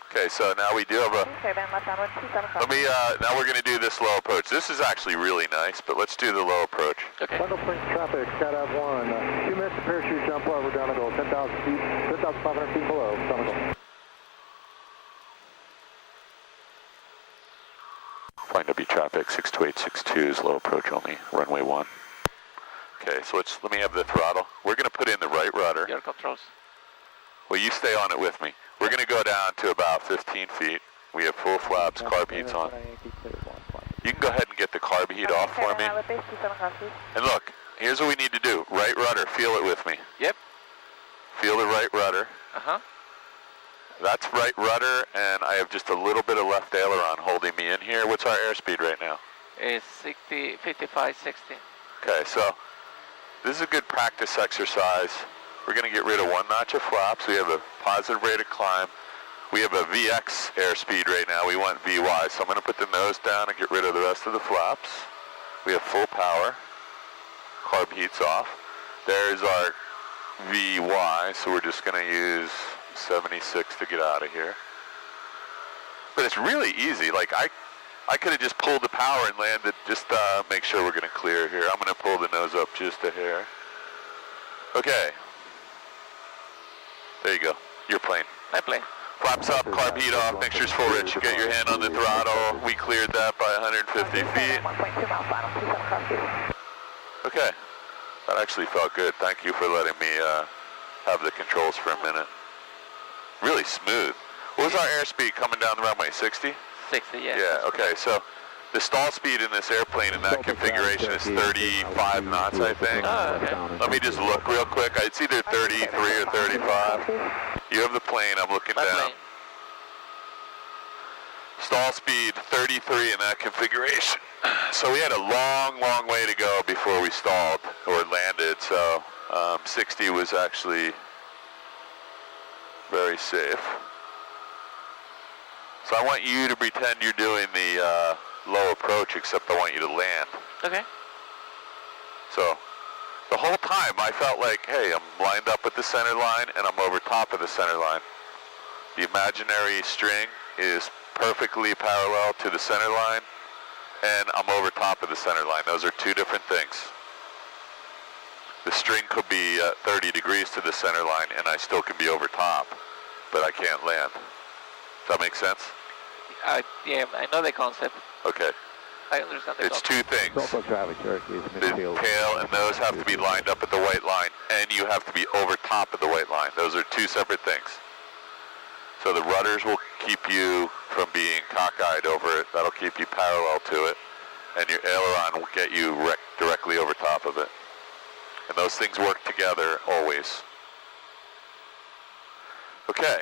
Okay, so now we do have a... Okay, Ben, left downwind, 27. Let me, now we're going to do this low approach. This is actually really nice, but let's do the low approach. Okay. Bundle Springs traffic, Skydive 1, 2 minutes to parachute jump over, down the goal, 10,000 feet, 10,500 feet below, down the goal. Flying W traffic, 62862 is low approach only, runway 1. Okay, so let me have the throttle. We're going to put in the right rudder. Your controls. Well, you stay on it with me. We're going to go down to about 15 feet. We have full flaps, carb heat's on. You can go ahead and get the carb heat off for me. And look, here's what we need to do. Right rudder, feel it with me. Yep. Feel the right rudder. Uh-huh. That's right rudder, and I have just a little bit of left aileron holding me in here. What's our airspeed right now? It's 60, 55, 60. Okay, so this is a good practice exercise. We're going to get rid of 1 notch of flaps. We have a positive rate of climb. We have a VX airspeed right now. We want VY, so I'm going to put the nose down and get rid of the rest of the flaps. We have full power. Carb heat's off. There's our VY, so we're just going to use 76 to get out of here. But it's really easy. Like I could have just pulled the power and landed. Just make sure we're going to clear here. I'm going to pull the nose up just a hair. Okay. There you go. Your plane. My plane. Flaps up, carb heat off, mixture's full rich. Get your hand on the throttle. We cleared that by 150 feet. 1.2 miles final, 27 cross keys. Okay. That actually felt good. Thank you for letting me have the controls for a minute. Really smooth. What was our airspeed coming down the runway? 60? 60, yeah. Yeah, okay. So the stall speed in this airplane in that configuration is 35 knots, I think. Oh, okay. Let me just look real quick. It's either 33 or 35. You have the plane. I'm looking My down. plane. Stall speed 33 in that configuration. So we had a long, long way to go before we stalled or landed. So 60 was actually very safe. So I want you to pretend you're doing the low approach, except I want you to land. Okay. So The whole time I felt like, hey, I'm lined up with the center line and I'm over top of the center line. The imaginary string is perfectly parallel to the center line and I'm over top of the center line. Those are two different things. The string could be 30 degrees to the center line and I still can be over top, but I can't land. Does that make sense? Yeah, I know the concept. Okay. I understand the It's concept. two things. Norfolk traffic, Cherokee is The midfield. tail and nose have to be lined up at the white line, and you have to be over top of the white line. Those are two separate things. So the rudders will keep you from being cockeyed over it. That'll keep you parallel to it, and your aileron will get you directly over top of it. And those things work together always. Okay,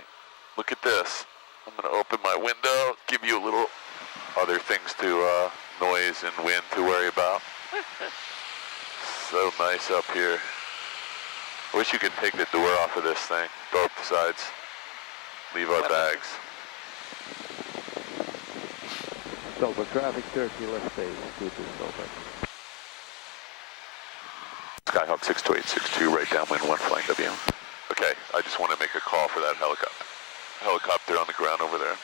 look at this. I'm going to open my window, give you a little other things to noise and wind to worry about. So nice up here. I wish you could take the door off of this thing, both sides. Leave our bags. Norfolk traffic, Cherokee left base, good to Norfolk. Skyhawk 62862, right downwind 1 flying W. Okay, I just want to make a call for that helicopter on the ground over there.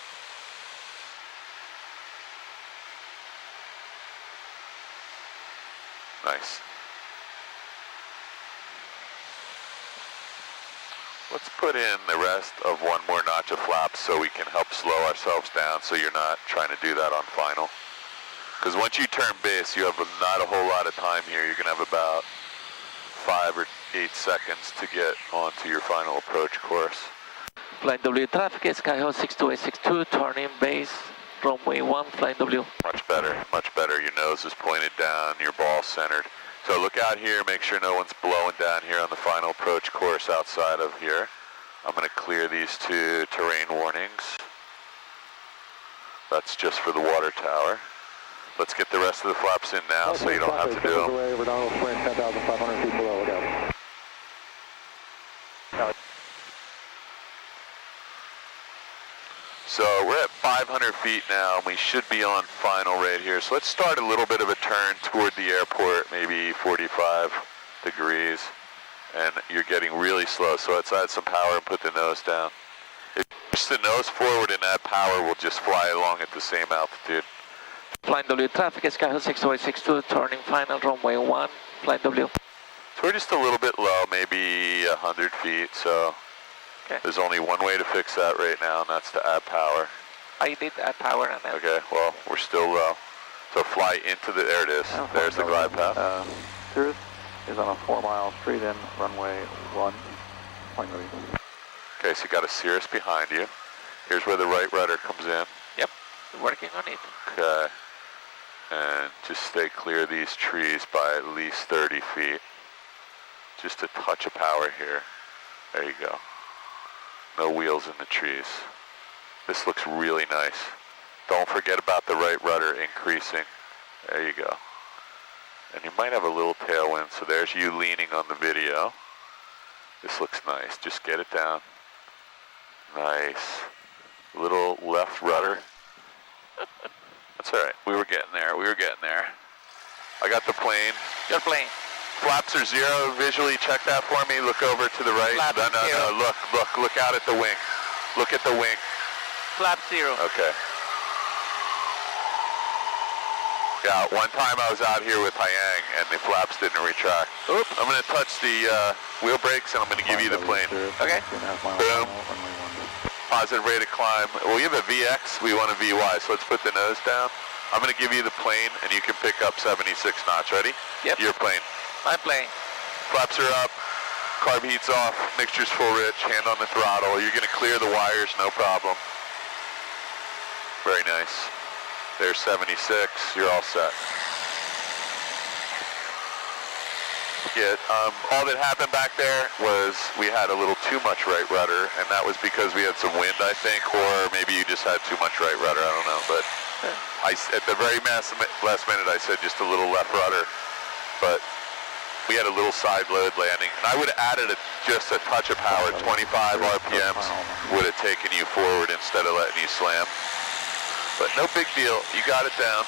Nice. Let's put in the rest of one more notch of flaps so we can help slow ourselves down so you're not trying to do that on final. Because once you turn base, you have not a whole lot of time here. You're going to have about 5 or 8 seconds to get onto your final approach course. Flying W traffic, Skyhawk 62862, turning base, runway 1, flying W. Much better, much better. Your nose is pointed down, your ball centered. So look out here, make sure no one's blowing down here on the final approach course outside of here. I'm going to clear these two terrain warnings. That's just for the water tower. Let's get the rest of the flaps in now so you don't have to do them. Over Donald Sprint, 10,500 feet below, look out. So we're at 500 feet now, and we should be on final right here. So let's start a little bit of a turn toward the airport, maybe 45 degrees, and you're getting really slow. So let's add some power and put the nose down. If you push the nose forward, and that power will just fly along at the same altitude. Flying W traffic, Skyhawk 62862, turning final, runway 1, flying W. So we're just a little bit low, maybe 100 feet, so okay. There's only one way to fix that right now, and that's to add power. I did add power and then... Okay, well, we're still low. So fly into the, there it is. There's the glide path. Cirrus is on a 4-mile straight in, runway 1, flying W. Okay, so you got a Cirrus behind you. Here's where the right rudder comes in. Yep, working on it. Okay, and just stay clear of these trees by at least 30 feet. Just a touch of power here. There you go. No wheels in the trees. This looks really nice. Don't forget about the right rudder increasing. There you go. And you might have a little tailwind, so there's you leaning on the video. This looks nice. Just get it down. Nice. Little left rudder. That's all right. We were getting there. We were getting there. I got the plane. Your plane. Flaps are 0. Visually check that for me. Look over to the right. Flap No. zero. Look out at the wing. Look at the wing. Flap 0. Okay. Yeah, one time I was out here with Hyang and the flaps didn't retract. Oop. I'm going to touch the wheel brakes and I'm going to give you the plane. Okay. Boom. Positive rate of climb. Well, we have a VX. We want a VY, so let's put the nose down. I'm going to give you the plane and you can pick up 76 knots. Ready? Yep. Your plane. My plane. Flaps are up. Carb heat's off. Mixture's full rich. Hand on the throttle. You're going to clear the wires, no problem. Very nice. There's 76. You're all set. Yeah, all that happened back there was we had a little too much right rudder, and that was because we had some wind, I think, or maybe you just had too much right rudder. I don't know, but at the very last minute, I said just a little left rudder, but we had a little side load landing, and I would have added just a touch of power. 25 RPMs would have taken you forward instead of letting you slam. But no big deal. You got it down.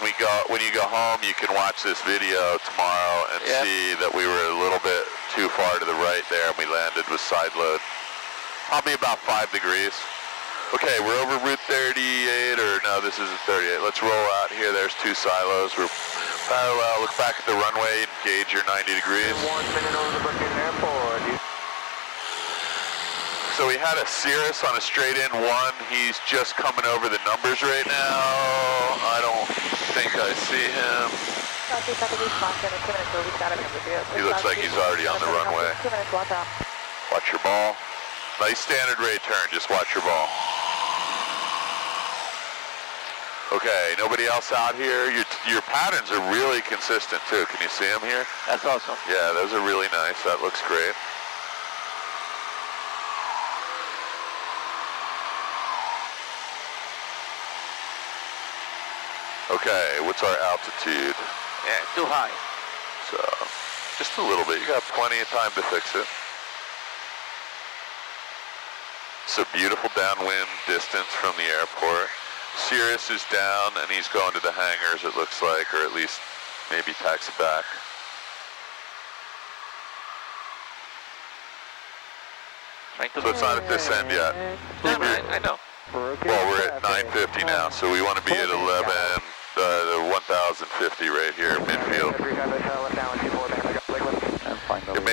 when you go home, you can watch this video tomorrow and see that we were a little bit too far to the right there, and we landed with side load. Probably about 5 degrees. Okay, we're over Route 38, or no, this isn't 38. Let's roll out here. There's 2 silos. We're parallel. Look back at the runway and gauge your 90 degrees. 1 minute over the Brookhaven Airport. So we had a Cirrus on a straight in 1. He's just coming over the numbers right now. I don't think I see him. He looks like he's already on the runway. 2 minutes, watch out. Watch your ball. Nice standard rate turn, just watch your ball. Okay, nobody else out here? Your patterns are really consistent too. Can you see them here? That's awesome. Yeah, those are really nice. That looks great. Okay, what's our altitude? Yeah, too high. So, just a little bit. You got plenty of time to fix it. It's a beautiful downwind distance from the airport. Cirrus is down and he's going to the hangars, it looks like, or at least maybe taxi back. So it's not at this end yet. I know. Well, we're at 950 now, so we want to be at 11, the 1050 right here, midfield. It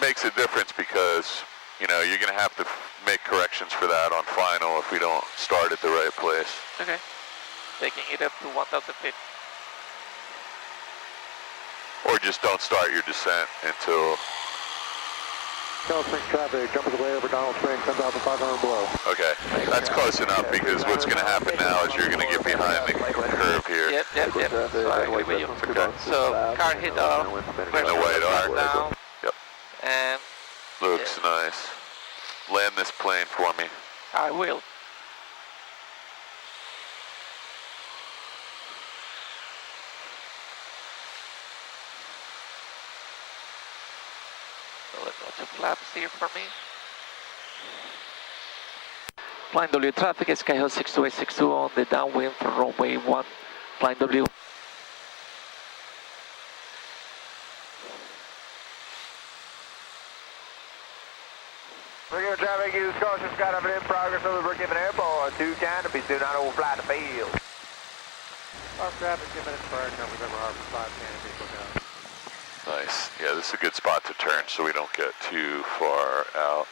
makes a difference because, you know, you're going to have to make corrections for that on final if we don't start at the right place. Okay. Taking it up to 1050. Or just don't start your descent until... Donald Springs traffic, jumpers away over Donald Springs, 10,500 below. Okay, that's close enough because what's going to happen now is you're going to get behind the curve here. Yep. So I agree with you. Okay. So car hit off, And the white arc. down, Yep. and Looks nice. Land this plane for me. I will. So let's go to flaps here for me. Flying W traffic, Skyhawk 62862 on the downwind for runway 1. Flying W. Brookhaven traffic, use caution, skydiver in progress over the Brookhaven Airport. 2 canopies, do not overfly the field. Off traffic, 2 minutes prior, numbers over harbor, 5 canopies, look out. Nice. Yeah, this is a good spot to turn so we don't get too far out.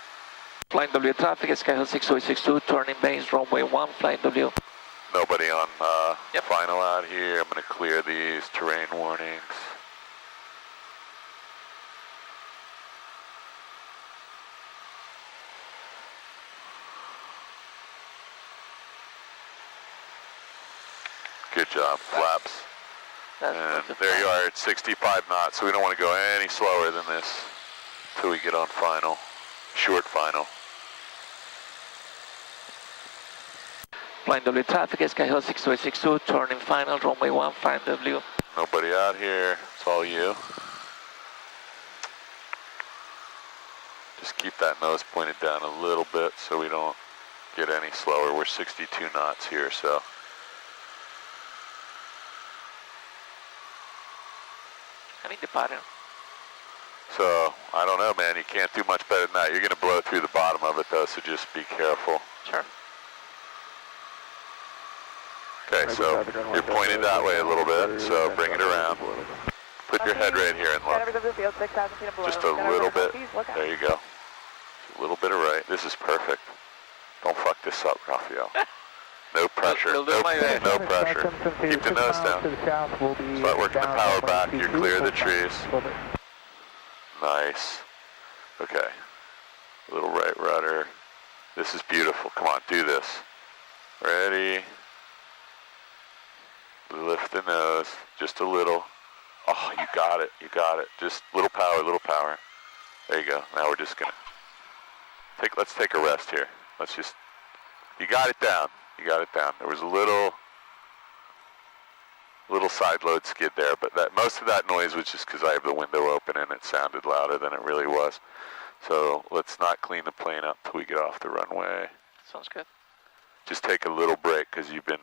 Flying W traffic, Skyhawk 62862, turning base, runway 1, Flying W. Nobody on final out here. I'm going to clear these terrain warnings. Good job, flaps. And there you are at 65 knots, so we don't want to go any slower than this until we get on final, short final. Flying W traffic, Skyhawk 62862, turning final, runway 1, Flying W. Nobody out here, it's all you. Just keep that nose pointed down a little bit so we don't get any slower. We're 62 knots here, so. I need the pattern. So, I don't know, man. You can't do much better than that. You're going to blow through the bottom of it, though, so just be careful. Sure. Okay, so you're pointed that way a little bit, so bring it around. Put your head right here and look. Just a little bit. There you go. A little bit of right. This is perfect. Don't fuck this up, Rafael. No pressure. No pressure. Keep the nose down. Start working the power back. You're clear of the trees. Nice. Okay. A little right rudder. This is beautiful. Come on, do this. Ready. Lift the nose. Just a little. Oh, you got it. You got it. Just little power, little power. There you go. Now we're just gonna let's take a rest here. Let's just, you got it down. You got it down. There was a little side load skid there, but most of that noise was just because I have the window open and it sounded louder than it really was. So let's not clean the plane up till we get off the runway. Sounds good. Just take a little break because you've been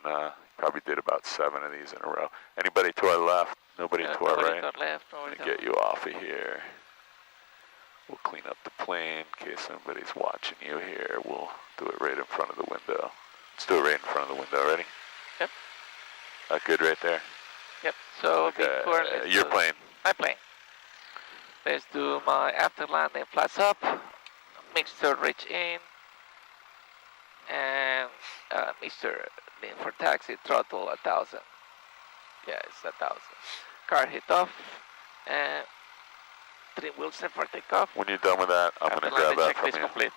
Probably did about 7 of these in a row. Anybody to our left? Nobody to our right? Nobody to our left. I'm going to get you off of here. We'll clean up the plane in case somebody's watching you here. We'll do it right in front of the window. Let's do it right in front of the window. Ready? Yep. Good right there? Yep. So Okay. before Your plane. My plane. Let's do my after landing flaps up. Mixture reach in. And Mr. Lean for taxi, throttle 1,000. Yeah, it's 1,000. Car hit off. And trim wheels set for takeoff. When you're done with that, I'm going to grab that from you. Complete.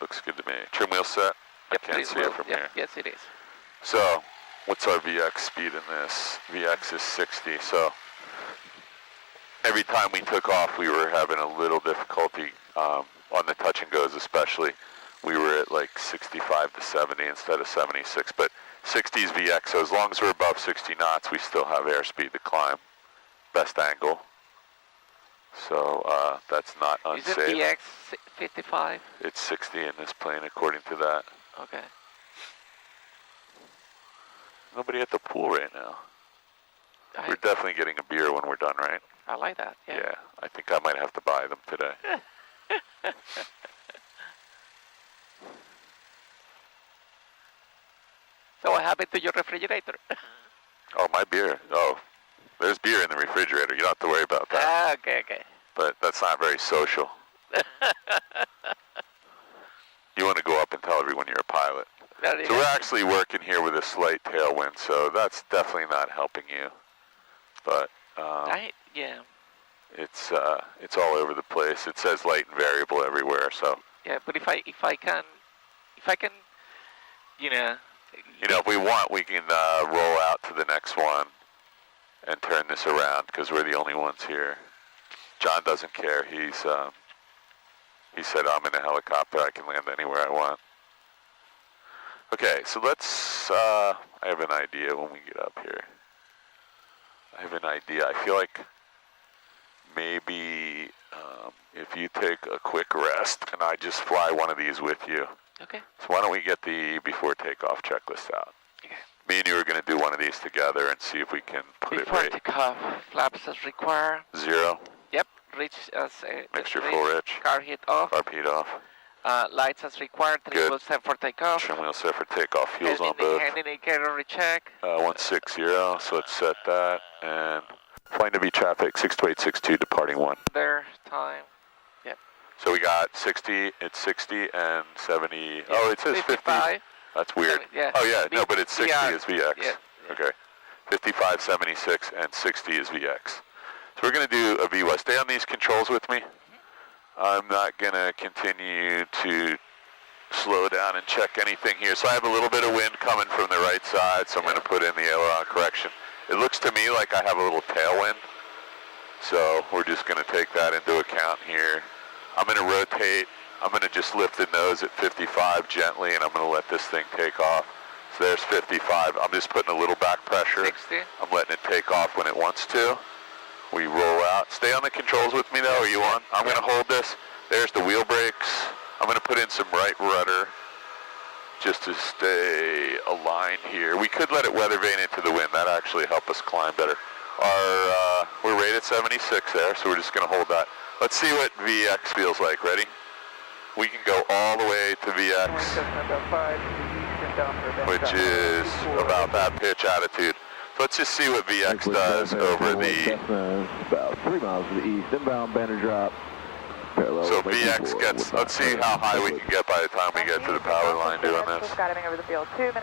Looks good to me. Trim wheel set? Yep, I can't see it from here. Yes, it is. So, what's our VX speed in this? VX is 60, so every time we took off, we were having a little difficulty on the touch and goes especially. We were at like 65 to 70 instead of 76, but 60 is VX, so as long as we're above 60 knots, we still have airspeed to climb. Best angle. So that's not unsafe. Is it VX 55? It's 60 in this plane according to that. Okay. Nobody at the pool right now. We're definitely getting a beer when we're done, right? I like that, yeah. Yeah, I think I might have to buy them today. So what happened to your refrigerator? Oh, my beer. Oh, there's beer in the refrigerator. You don't have to worry about that. Ah, okay. But that's not very social. You want to go up and tell everyone you're a pilot. So we're actually working here with a slight tailwind, so that's definitely not helping you. But yeah. It's all over the place. It says light and variable everywhere. So yeah, but if I can, you know. If we want, we can roll out to the next one and turn this around because we're the only ones here. John doesn't care. He said, I'm in a helicopter. I can land anywhere I want. Okay, so let's, I have an idea when we get up here. I have an idea. I feel like maybe if you take a quick rest and I just fly one of these with you. Okay. So why don't we get the before takeoff checklist out? Okay. Me and you are going to do one of these together and see if we can put before it right. Before takeoff, flaps as required. 0. Yep. Reach as mixture full rich. Car hit off. Car heat off. Lights as required. Trim wheel set for takeoff. Trim wheel set for takeoff. Fuels on both. Hand indicator recheck. 160. So let's set that and flying to be traffic 62862 departing 1. There time. Yep. So we got 60. It's 60 and 70. Yeah. Oh, it says 55. 50. That's weird. Yeah. Oh yeah, no, but it's 60 is VX. Yeah. Okay. 55, 76, and 60 is VX. So we're going to do a VWES. Stay on these controls with me. I'm not going to continue to slow down and check anything here. So I have a little bit of wind coming from the right side, so I'm going to put in the aileron correction. It looks to me like I have a little tailwind, so we're just going to take that into account here. I'm going to rotate. I'm going to just lift the nose at 55 gently, and I'm going to let this thing take off. So there's 55. I'm just putting a little back pressure. 60. I'm letting it take off when it wants to. We roll out. Stay on the controls with me, though. Are you on? I'm going to hold this. There's the wheel brakes. I'm going to put in some right rudder just to stay aligned here. We could let it weather vane into the wind. That'd actually help us climb better. We're rated 76 there, so we're just going to hold that. Let's see what VX feels like. Ready? We can go all the way to VX, which is about that pitch attitude. Let's just see what VX does over the... About 3 miles to the east, inbound banner drop. So VX gets, let's see how high we can get by the time we get to the power line doing this.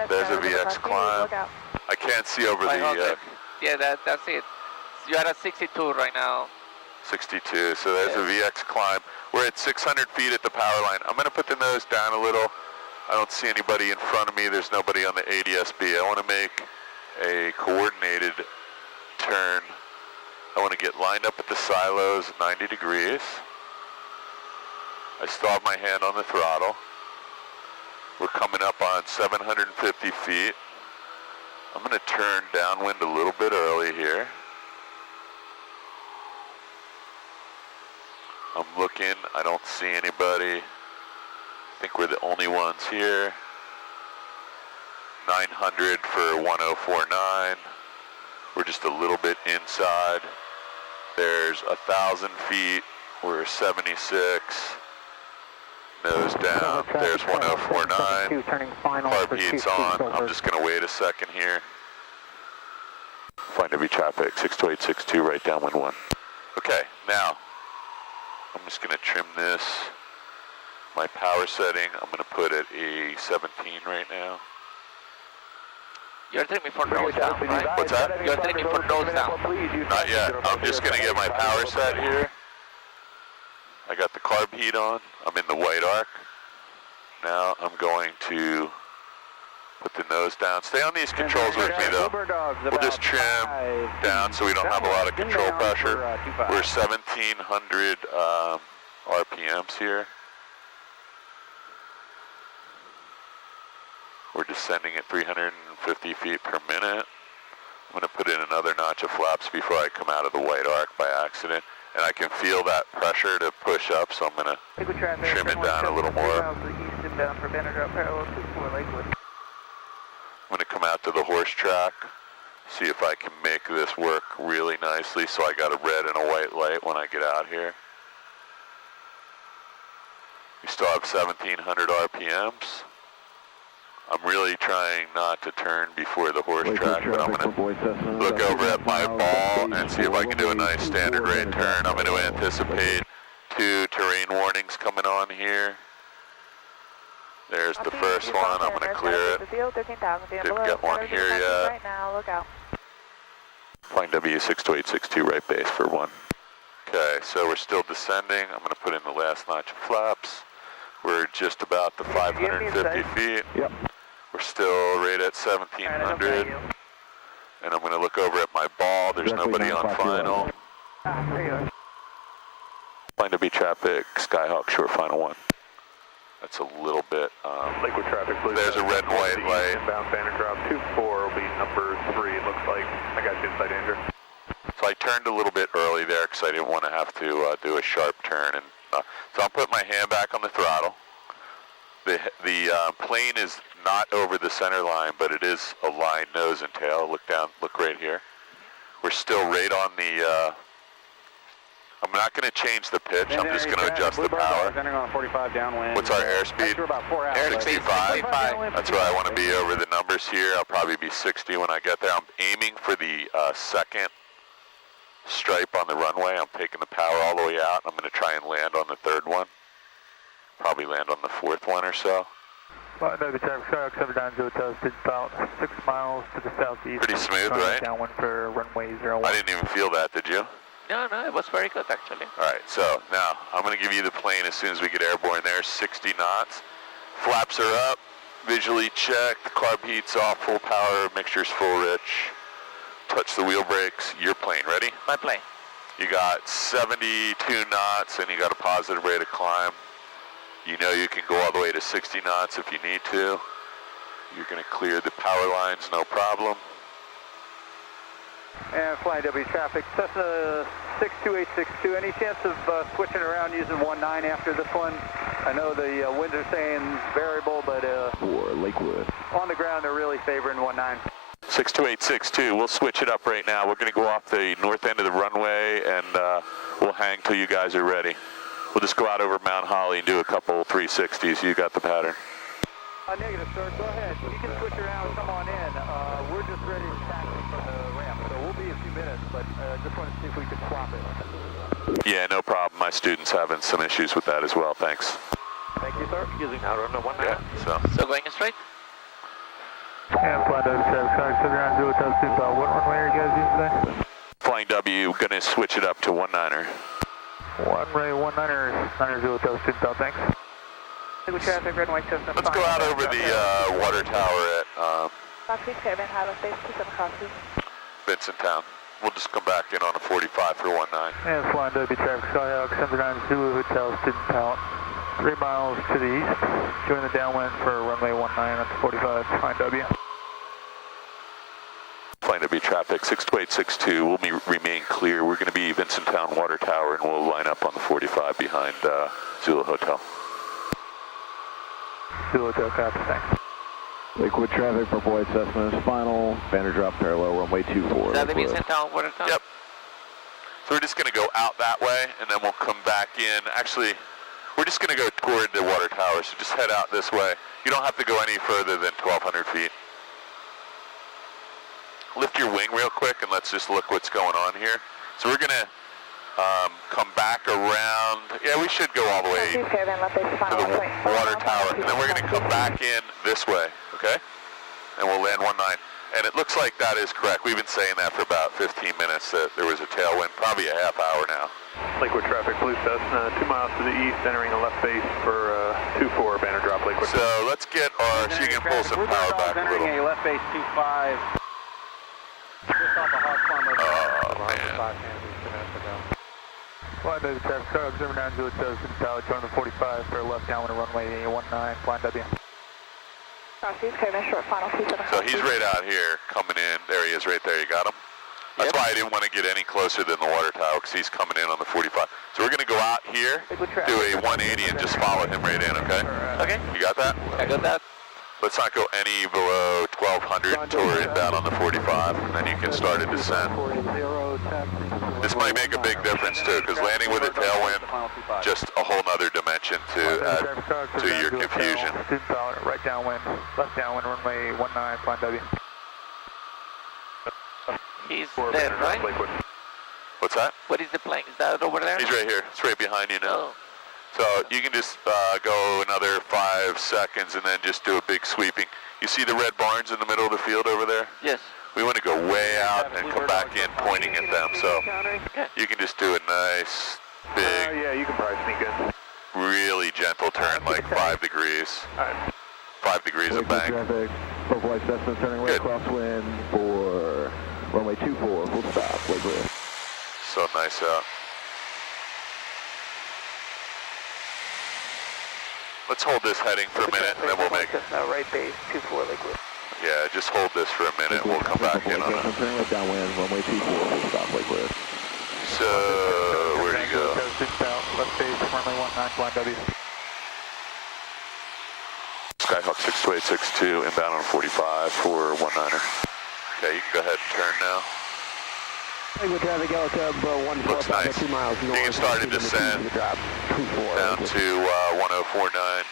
There's a VX climb. I can't see over the... Yeah, that's it. You're at 62 right now. 62, so there's a VX climb. We're at 600 feet at the power line. I'm going to put the nose down a little. I don't see anybody in front of me. There's nobody on the ADS-B. I want to make a coordinated turn. I want to get lined up at the silos, 90 degrees. I still have my hand on the throttle. We're coming up on 750 feet. I'm going to turn downwind a little bit early here. I'm looking, I don't see anybody. I think we're the only ones here. 900 for 1049. We're just a little bit inside. There's 1,000 feet. We're 76. Nose down. There's 1049. Carb heat's on. I'm just going to wait a second here. Flying W traffic 62862 right downwind 1. Okay, now I'm just going to trim this. My power setting, I'm going to put at a 17 right now. You're trimming for nose down, right? What's that? You're trimming for nose down. Not yet. I'm just going to get my power set here. I got the carb heat on. I'm in the white arc. Now I'm going to put the nose down. Stay on these controls with me though. We'll just trim down so we don't have a lot of control pressure. We're 1,700 RPMs here. We're descending at 350 feet per minute. I'm going to put in another notch of flaps before I come out of the white arc by accident. And I can feel that pressure to push up, so I'm going to trim it down a little more. I'm going to come out to the horse track, see if I can make this work really nicely, so I got a red and a white light when I get out here. We still have 1,700 RPMs. I'm really trying not to turn before the horse track, but I'm going to look over at my ball and see if I can do a nice standard rate turn. I'm going to anticipate 2 terrain warnings coming on here. There's the first one. I'm going to clear it. Didn't get one here yet. Flying W62862 right base for 1. Okay, so we're still descending. I'm going to put in the last notch of flaps. We're just about the 550 feet. Yep. We're still right at 1,700. And I'm going to look over at my ball. There's nobody on final. Flying W traffic, Skyhawk, short final 1. That's a little bit. Liquid traffic, please. There's a red and white light. Inbound banner drop 24 will be number 3. It looks like I got you inside danger. So I turned a little bit early there because I didn't want to have to do a sharp turn. And so I'll put my hand back on the throttle. The plane is not over the center line, but it is aligned nose and tail. Look down, look right here. We're still right on the, I'm not going to change the pitch. I'm just going to adjust the power. What's our airspeed? 65. That's where I want to be over the numbers here. I'll probably be 60 when I get there. I'm aiming for the second stripe on the runway. I'm taking the power all the way out. I'm going to try and land on the third one. Probably land on the fourth one or so. Pretty smooth, right? Downwind for runway 01. I didn't even feel that, did you? No, it was very good actually. All right, so now I'm going to give you the plane as soon as we get airborne there. 60 knots. Flaps are up. Visually checked. Carb heat's off. Full power. Mixture's full rich. Touch the wheel brakes. Your plane. Ready? My plane. You got 72 knots and you got a positive rate of climb. You know you can go all the way to 60 knots if you need to. You're going to clear the power lines, no problem. And Flying W traffic, Cessna 62862. Any chance of switching around using 19 after this one? I know the winds are saying variable, but for Lakewood. On the ground they're really favoring 19. 62862, we'll switch it up right now. We're going to go off the north end of the runway and we'll hang till you guys are ready. We'll just go out over Mount Holly and do a couple 360s. You got the pattern. Negative, sir. Go ahead. You can switch around. Come on in. We're just ready to taxi from the ramp, so we'll be a few minutes, but just wanted to see if we could swap it. Yeah, no problem. My student's having some issues with that as well. Thanks. Thank you, sir. Using our runway 19. Yeah, So going straight? And Flying W traffic, Southern 0 Tucson. What runway are you guys using today? Flying W, going to switch it up to 19er. Runway 19er, 90 Tucson, thanks. Traffic, red and white Cessna. Let's go out over the water tower at Vincenttown. We'll just come back in on a 45 for 19. And Flying W traffic, Skyhawk 79 Zulu Hotel, student pallet. 3 miles to the east. Join the downwind for runway 19 at the 45, Flying W. Flying W traffic, 62862, we'll remain clear. We're going to be Vincenttown Water Tower and we'll line up on the 45 behind Zulu Hotel. Zulu Hotel, copy, thanks. Liquid traffic for Boyd Cessna's final, banner drop parallel, runway 24. Is that the sent down water tower? Yep. So we're just going to go out that way, and then we'll come back in. Actually, we're just going to go toward the water tower, so just head out this way. You don't have to go any further than 1,200 feet. Lift your wing real quick, and let's just look what's going on here. So we're going to come back around. Yeah, we should go all the way to the water tower, and then we're going to come back in this way, okay? And we'll land 19. And it looks like that is correct. We've been saying that for about 15 minutes, that there was a tailwind, probably a half hour now. Liquid traffic, Blue Cessna, 2 miles to the east, entering the left base for 24, banner drop, liquid. So let's get our, so you can pull some power back a little. Entering a left base 25. Just off the hot farmer. Oh, man. Flying W traffic, car observer 902, Tower, join the 45 for left downwind runway 19, flying W. So he's right out here, coming in. There he is, right there. You got him? That's why I didn't want to get any closer than the water tower, because he's coming in on the 45. So we're going to go out here, do a 180, and just follow him right in, okay? Okay. You got that? I got that. Let's not go any below 1,200 until we're inbound on the 45, and then you can start a descent. This might make a big difference too, because landing with a tailwind, just a whole nother dimension to add to your confusion. Right downwind, left downwind, runway 19, flying W. He's there, right? What's that? What is the plane? Is that over there? He's right here. It's right behind you now. Oh. So you can just go another 5 seconds and then just do a big sweeping. You see the red barns in the middle of the field over there? Yes. We want to go way out and come back in pointing at them. So you can just do a nice, big, yeah, you can probably sneak in. really gentle turn, like 5 degrees. 5 degrees of bank. Traffic, Boyd Cessna turning right crosswind for runway 24, full stop, way clear. So nice out. Let's hold this heading for a minute, and then we'll make it. Right base, 24 liquid. Yeah, just hold this for a minute, and we'll come back in on it. Turning right downwind, runway 24, full stop, way clear. So, where do you go? Left base, runway 19, flying W. Skyhawk 62862, inbound on 45 for 19er. Okay, you can go ahead and turn now. Liquid traffic, Yellow Cub, Looks nice. 2 miles. You can start to descend down to 1049.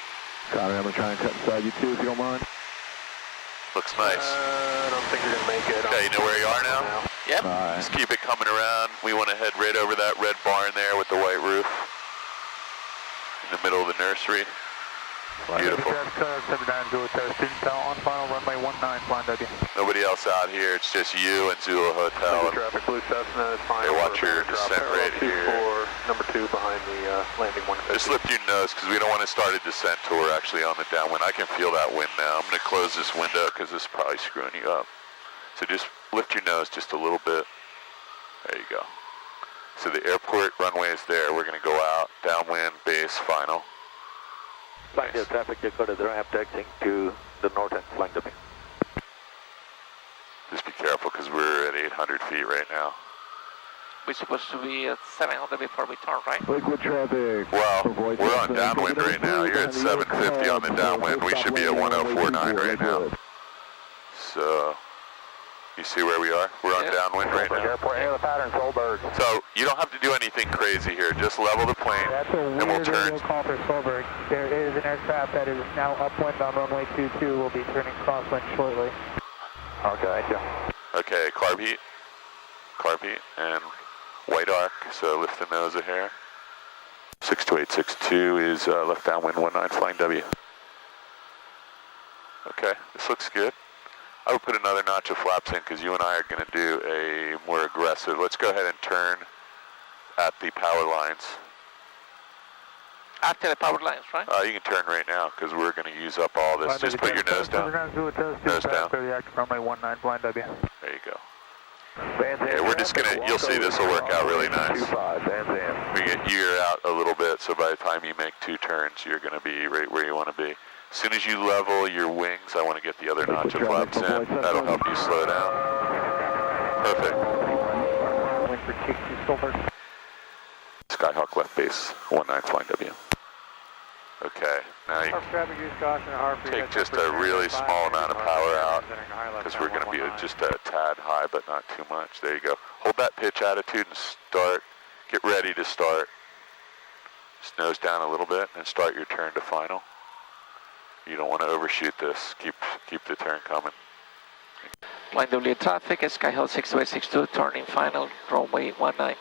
Connor, I'm going to try and cut inside you too, if you don't mind. Looks nice. I don't think you're going to make it. Okay, you know where you are now? Yep. Right. Just keep it coming around. We want to head right over that red barn there with the white roof. In the middle of the nursery. Beautiful. On final runway 19, flying W. Nobody else out here. It's just you and Zula Hotel. Traffic, Blue Cessna is fine. Hey, watch your descent right here. Number 2 behind the landing 150. Just lift your nose, because we don't want to start a descent till we're actually on the downwind. I can feel that wind now. I'm going to close this window because this is probably screwing you up. So just lift your nose just a little bit. There you go. So the airport runway is there. We're going to go out, downwind, base, final. Flying traffic, Dakota, the ramp taxiing to the north end, flying W. Just be careful, because we're at 800 feet right now. We're supposed to be at 700 before we turn, right? Liquid traffic. Well, we're on downwind right now. You're at 750 on the downwind. We should be at 1049 right now. So, you see where we are? We're on downwind right now. Airport, air the pattern, Solberg. So, you don't have to do anything crazy here. Just level the plane, and we'll turn. Call for Solberg. There is an aircraft that is now upwind on runway 22. Will be turning crosswind shortly. Okay, thank you. Okay, carb heat, and white arc, so lift the nose a hair. 62862 is left downwind 19, flying W. Okay, this looks good. I would put another notch of flaps in, because you and I are going to do a more aggressive. Let's go ahead and turn at the power lines. After the power lines, right? You can turn right now, because we're going to use up all this. Just put your nose down. Nose down. Runway 19, flying W. There you go. Okay, we're just going to, you'll see this will work out really nice. We get you're out a little bit, so by the time you make 2 turns, you're going to be right where you want to be. As soon as you level your wings, I want to get the other notch of flaps in. That'll help you slow down. Perfect. Skyhawk left base, 19 flying W. Okay, now you traffic use caution, take just a really small amount of power out because we're going to be just a tad high, but not too much. There you go. Hold that pitch attitude and start. Get ready to start. Just nose down a little bit and start your turn to final. You don't want to overshoot this. Keep the turn coming. Flying W traffic, Skyhill 6262, turning final, runway 19.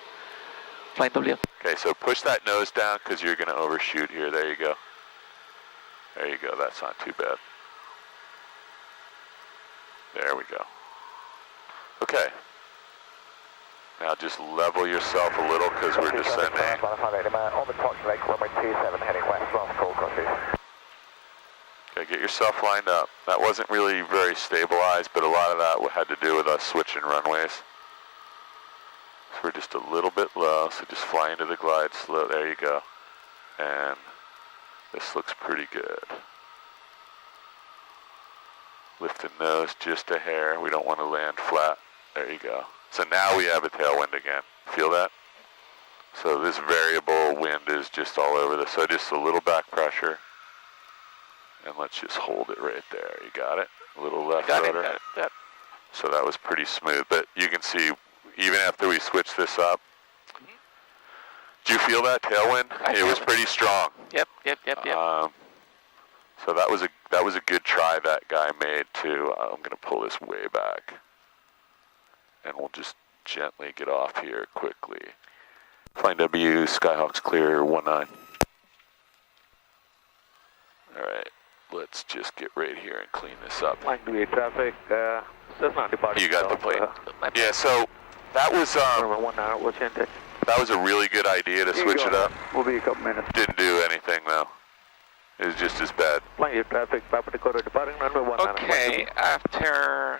Flying W. Okay, so push that nose down because you're going to overshoot here. There you go. There you go. That's not too bad. There we go. Okay. Now just level yourself a little because we're descending. On the clock, Lake runway 27, heading west, last call, crosses. Okay, get yourself lined up. That wasn't really very stabilized, but a lot of that had to do with us switching runways. So we're just a little bit low, so just fly into the glide slow. There you go. And this looks pretty good. Lift the nose just a hair. We don't want to land flat. There you go. So now we have a tailwind again. Feel that? So this variable wind is just all over this. So just a little back pressure. And let's just hold it right there. You got it? A little left rudder. Got it. So that was pretty smooth. But you can see, even after we switched this up, did you feel that tailwind? It was pretty strong. Yep. So that was a good try that guy made too. I'm going to pull this way back. And we'll just gently get off here quickly. Flying W, Skyhawk's clear, 19. All right, let's just get right here and clean this up. Flying W traffic, that's not departing. You got the plane. Yeah, so that was that was a really good idea to switch it up. We'll be a couple minutes. Didn't do anything though. It was just as bad. Flying your traffic, Papa Dakota departing runway 19. Okay, after...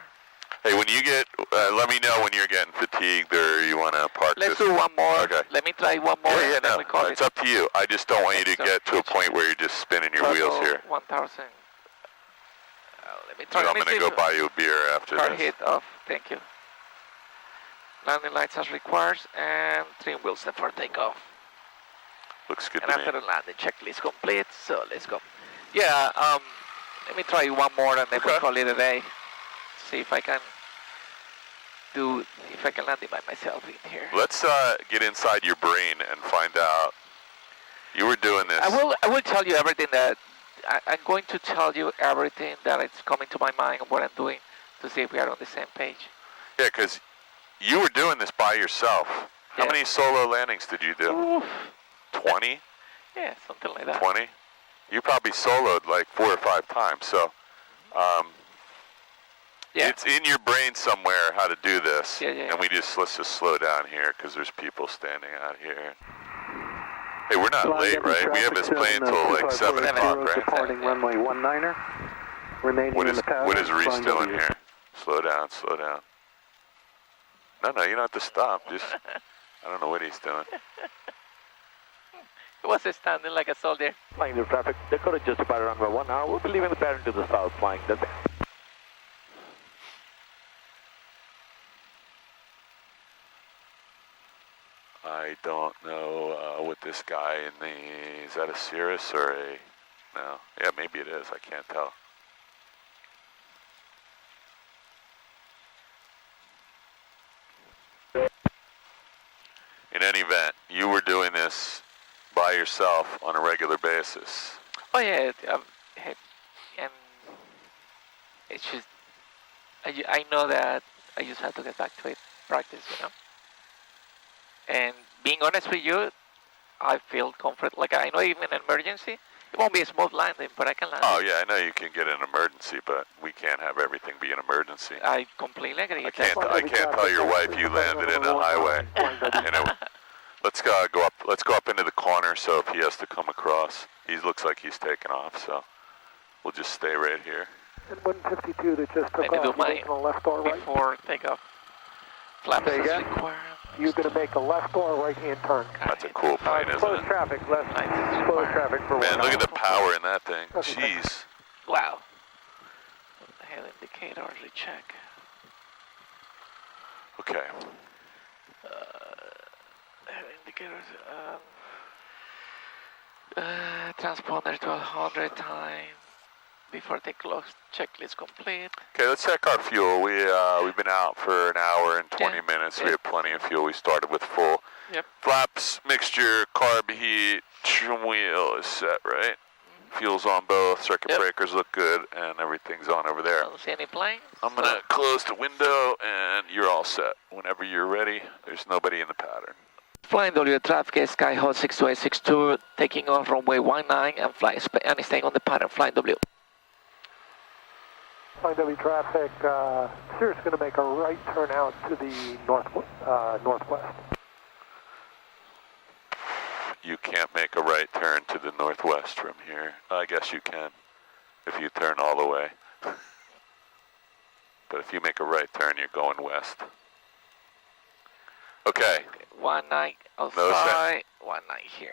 Hey, when you get, let me know when you're getting fatigued or you want to park Let's this. do one more. Okay. Let me try one more. Yeah, no, it's up to you. I just don't want you to get to a point where you're just spinning your wheels here. 1,000. Let me try. I'm going to go buy you a beer after Car this. hit off. Thank you. Landing lights as required and trim wheels set for takeoff. Looks good and to me. after the landing checklist complete, so let's go. Yeah, let me try one more and then we'll call it a day. See if I can land it by myself in here. Let's get inside your brain and find out. You were doing this. I will tell you everything that I'm going to tell you everything that is coming to my mind and what I'm doing to see if we are on the same page. Yeah, because you were doing this by yourself. How many solo landings did you do? Oof. 20? Yeah, something like that. 20? You probably soloed like 4 or 5 times. So it's in your brain somewhere how to do this. Yeah. And let's just slow down here because there's people standing out here. Hey, we're not late, right? We have this plane until like 7 o'clock, right? Departing runway 19er. Remaining in the tower. What is Reese doing here? Slow down. No, you don't have to stop. Just, I don't know what he's doing. He was standing like a soldier. Flying the traffic. Dakota just departed runway 1 hour. We'll be leaving the pattern to the south, flying the... I don't know what this guy in the, is that a Cirrus or a, no, yeah, maybe it is, I can't tell. In any event, you were doing this by yourself on a regular basis. Oh yeah, and it's just, I know that I just have to get back to it, practice, you know. And being honest with you, I feel comfortable. Like I know even in an emergency, it won't be a smooth landing, but I can land. Oh yeah, I know you can get an emergency, but we can't have everything be an emergency. I completely agree. I can't tell your wife you landed in a highway. Let's go up. Let's go up into the corner. So if he has to come across, he looks like he's taking off. So we'll just stay right here. And 152 that just took off. Making a left or right? Before takeoff. Flaps is required. You're going to make a left or right-hand turn. That's a cool plane, isn't close it? Traffic, left. Close traffic for 1 hour. Man, look at the power in that thing. Jeez. Wow. Head indicator, recheck. Okay. Head indicators. transponder to 100 time before the clock checklist complete. Okay, let's check our fuel. We've been out for an hour and 20 minutes. We have plenty of fuel. We started with full. Yep. Flaps, mixture, carb heat, trim wheel is set, right? Fuel's on both, circuit breakers look good, and everything's on over there. Don't see any plane. I'm gonna close the window, and you're all set. Whenever you're ready, there's nobody in the pattern. Flying W traffic, Skyhawk 62862, taking off runway 19 and staying on the pattern, flying W. Flying W traffic, Sirius going to make a right turn out to the northwest. You can't make a right turn to the northwest from here. I guess you can, if you turn all the way. But if you make a right turn, you're going west. Okay. 19 outside, 19 here.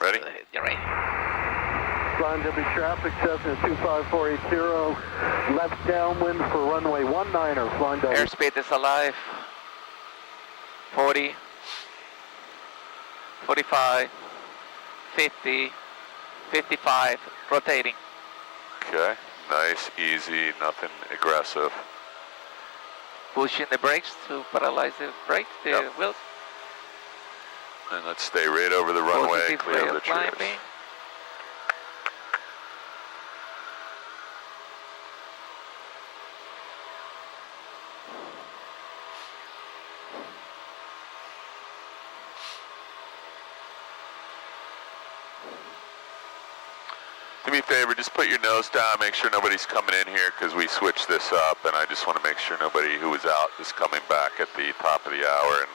Ready? You're ready. Flying W traffic, Cessna 25480, left downwind for runway 19 or flying W. Airspeed is alive. 40, 45, 50, 55, rotating. Okay, nice, easy, nothing aggressive. Pushing the brakes to paralyze the brakes, the wheels. And let's stay right over the runway, clear of the trees. Do me a favor, just put your nose down, make sure nobody's coming in here because we switched this up, and I just want to make sure nobody who was out is coming back at the top of the hour and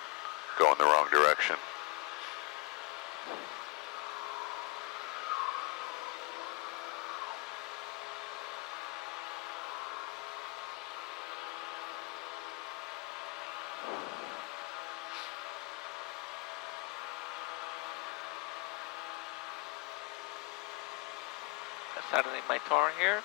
going the wrong direction. Starting my turn here.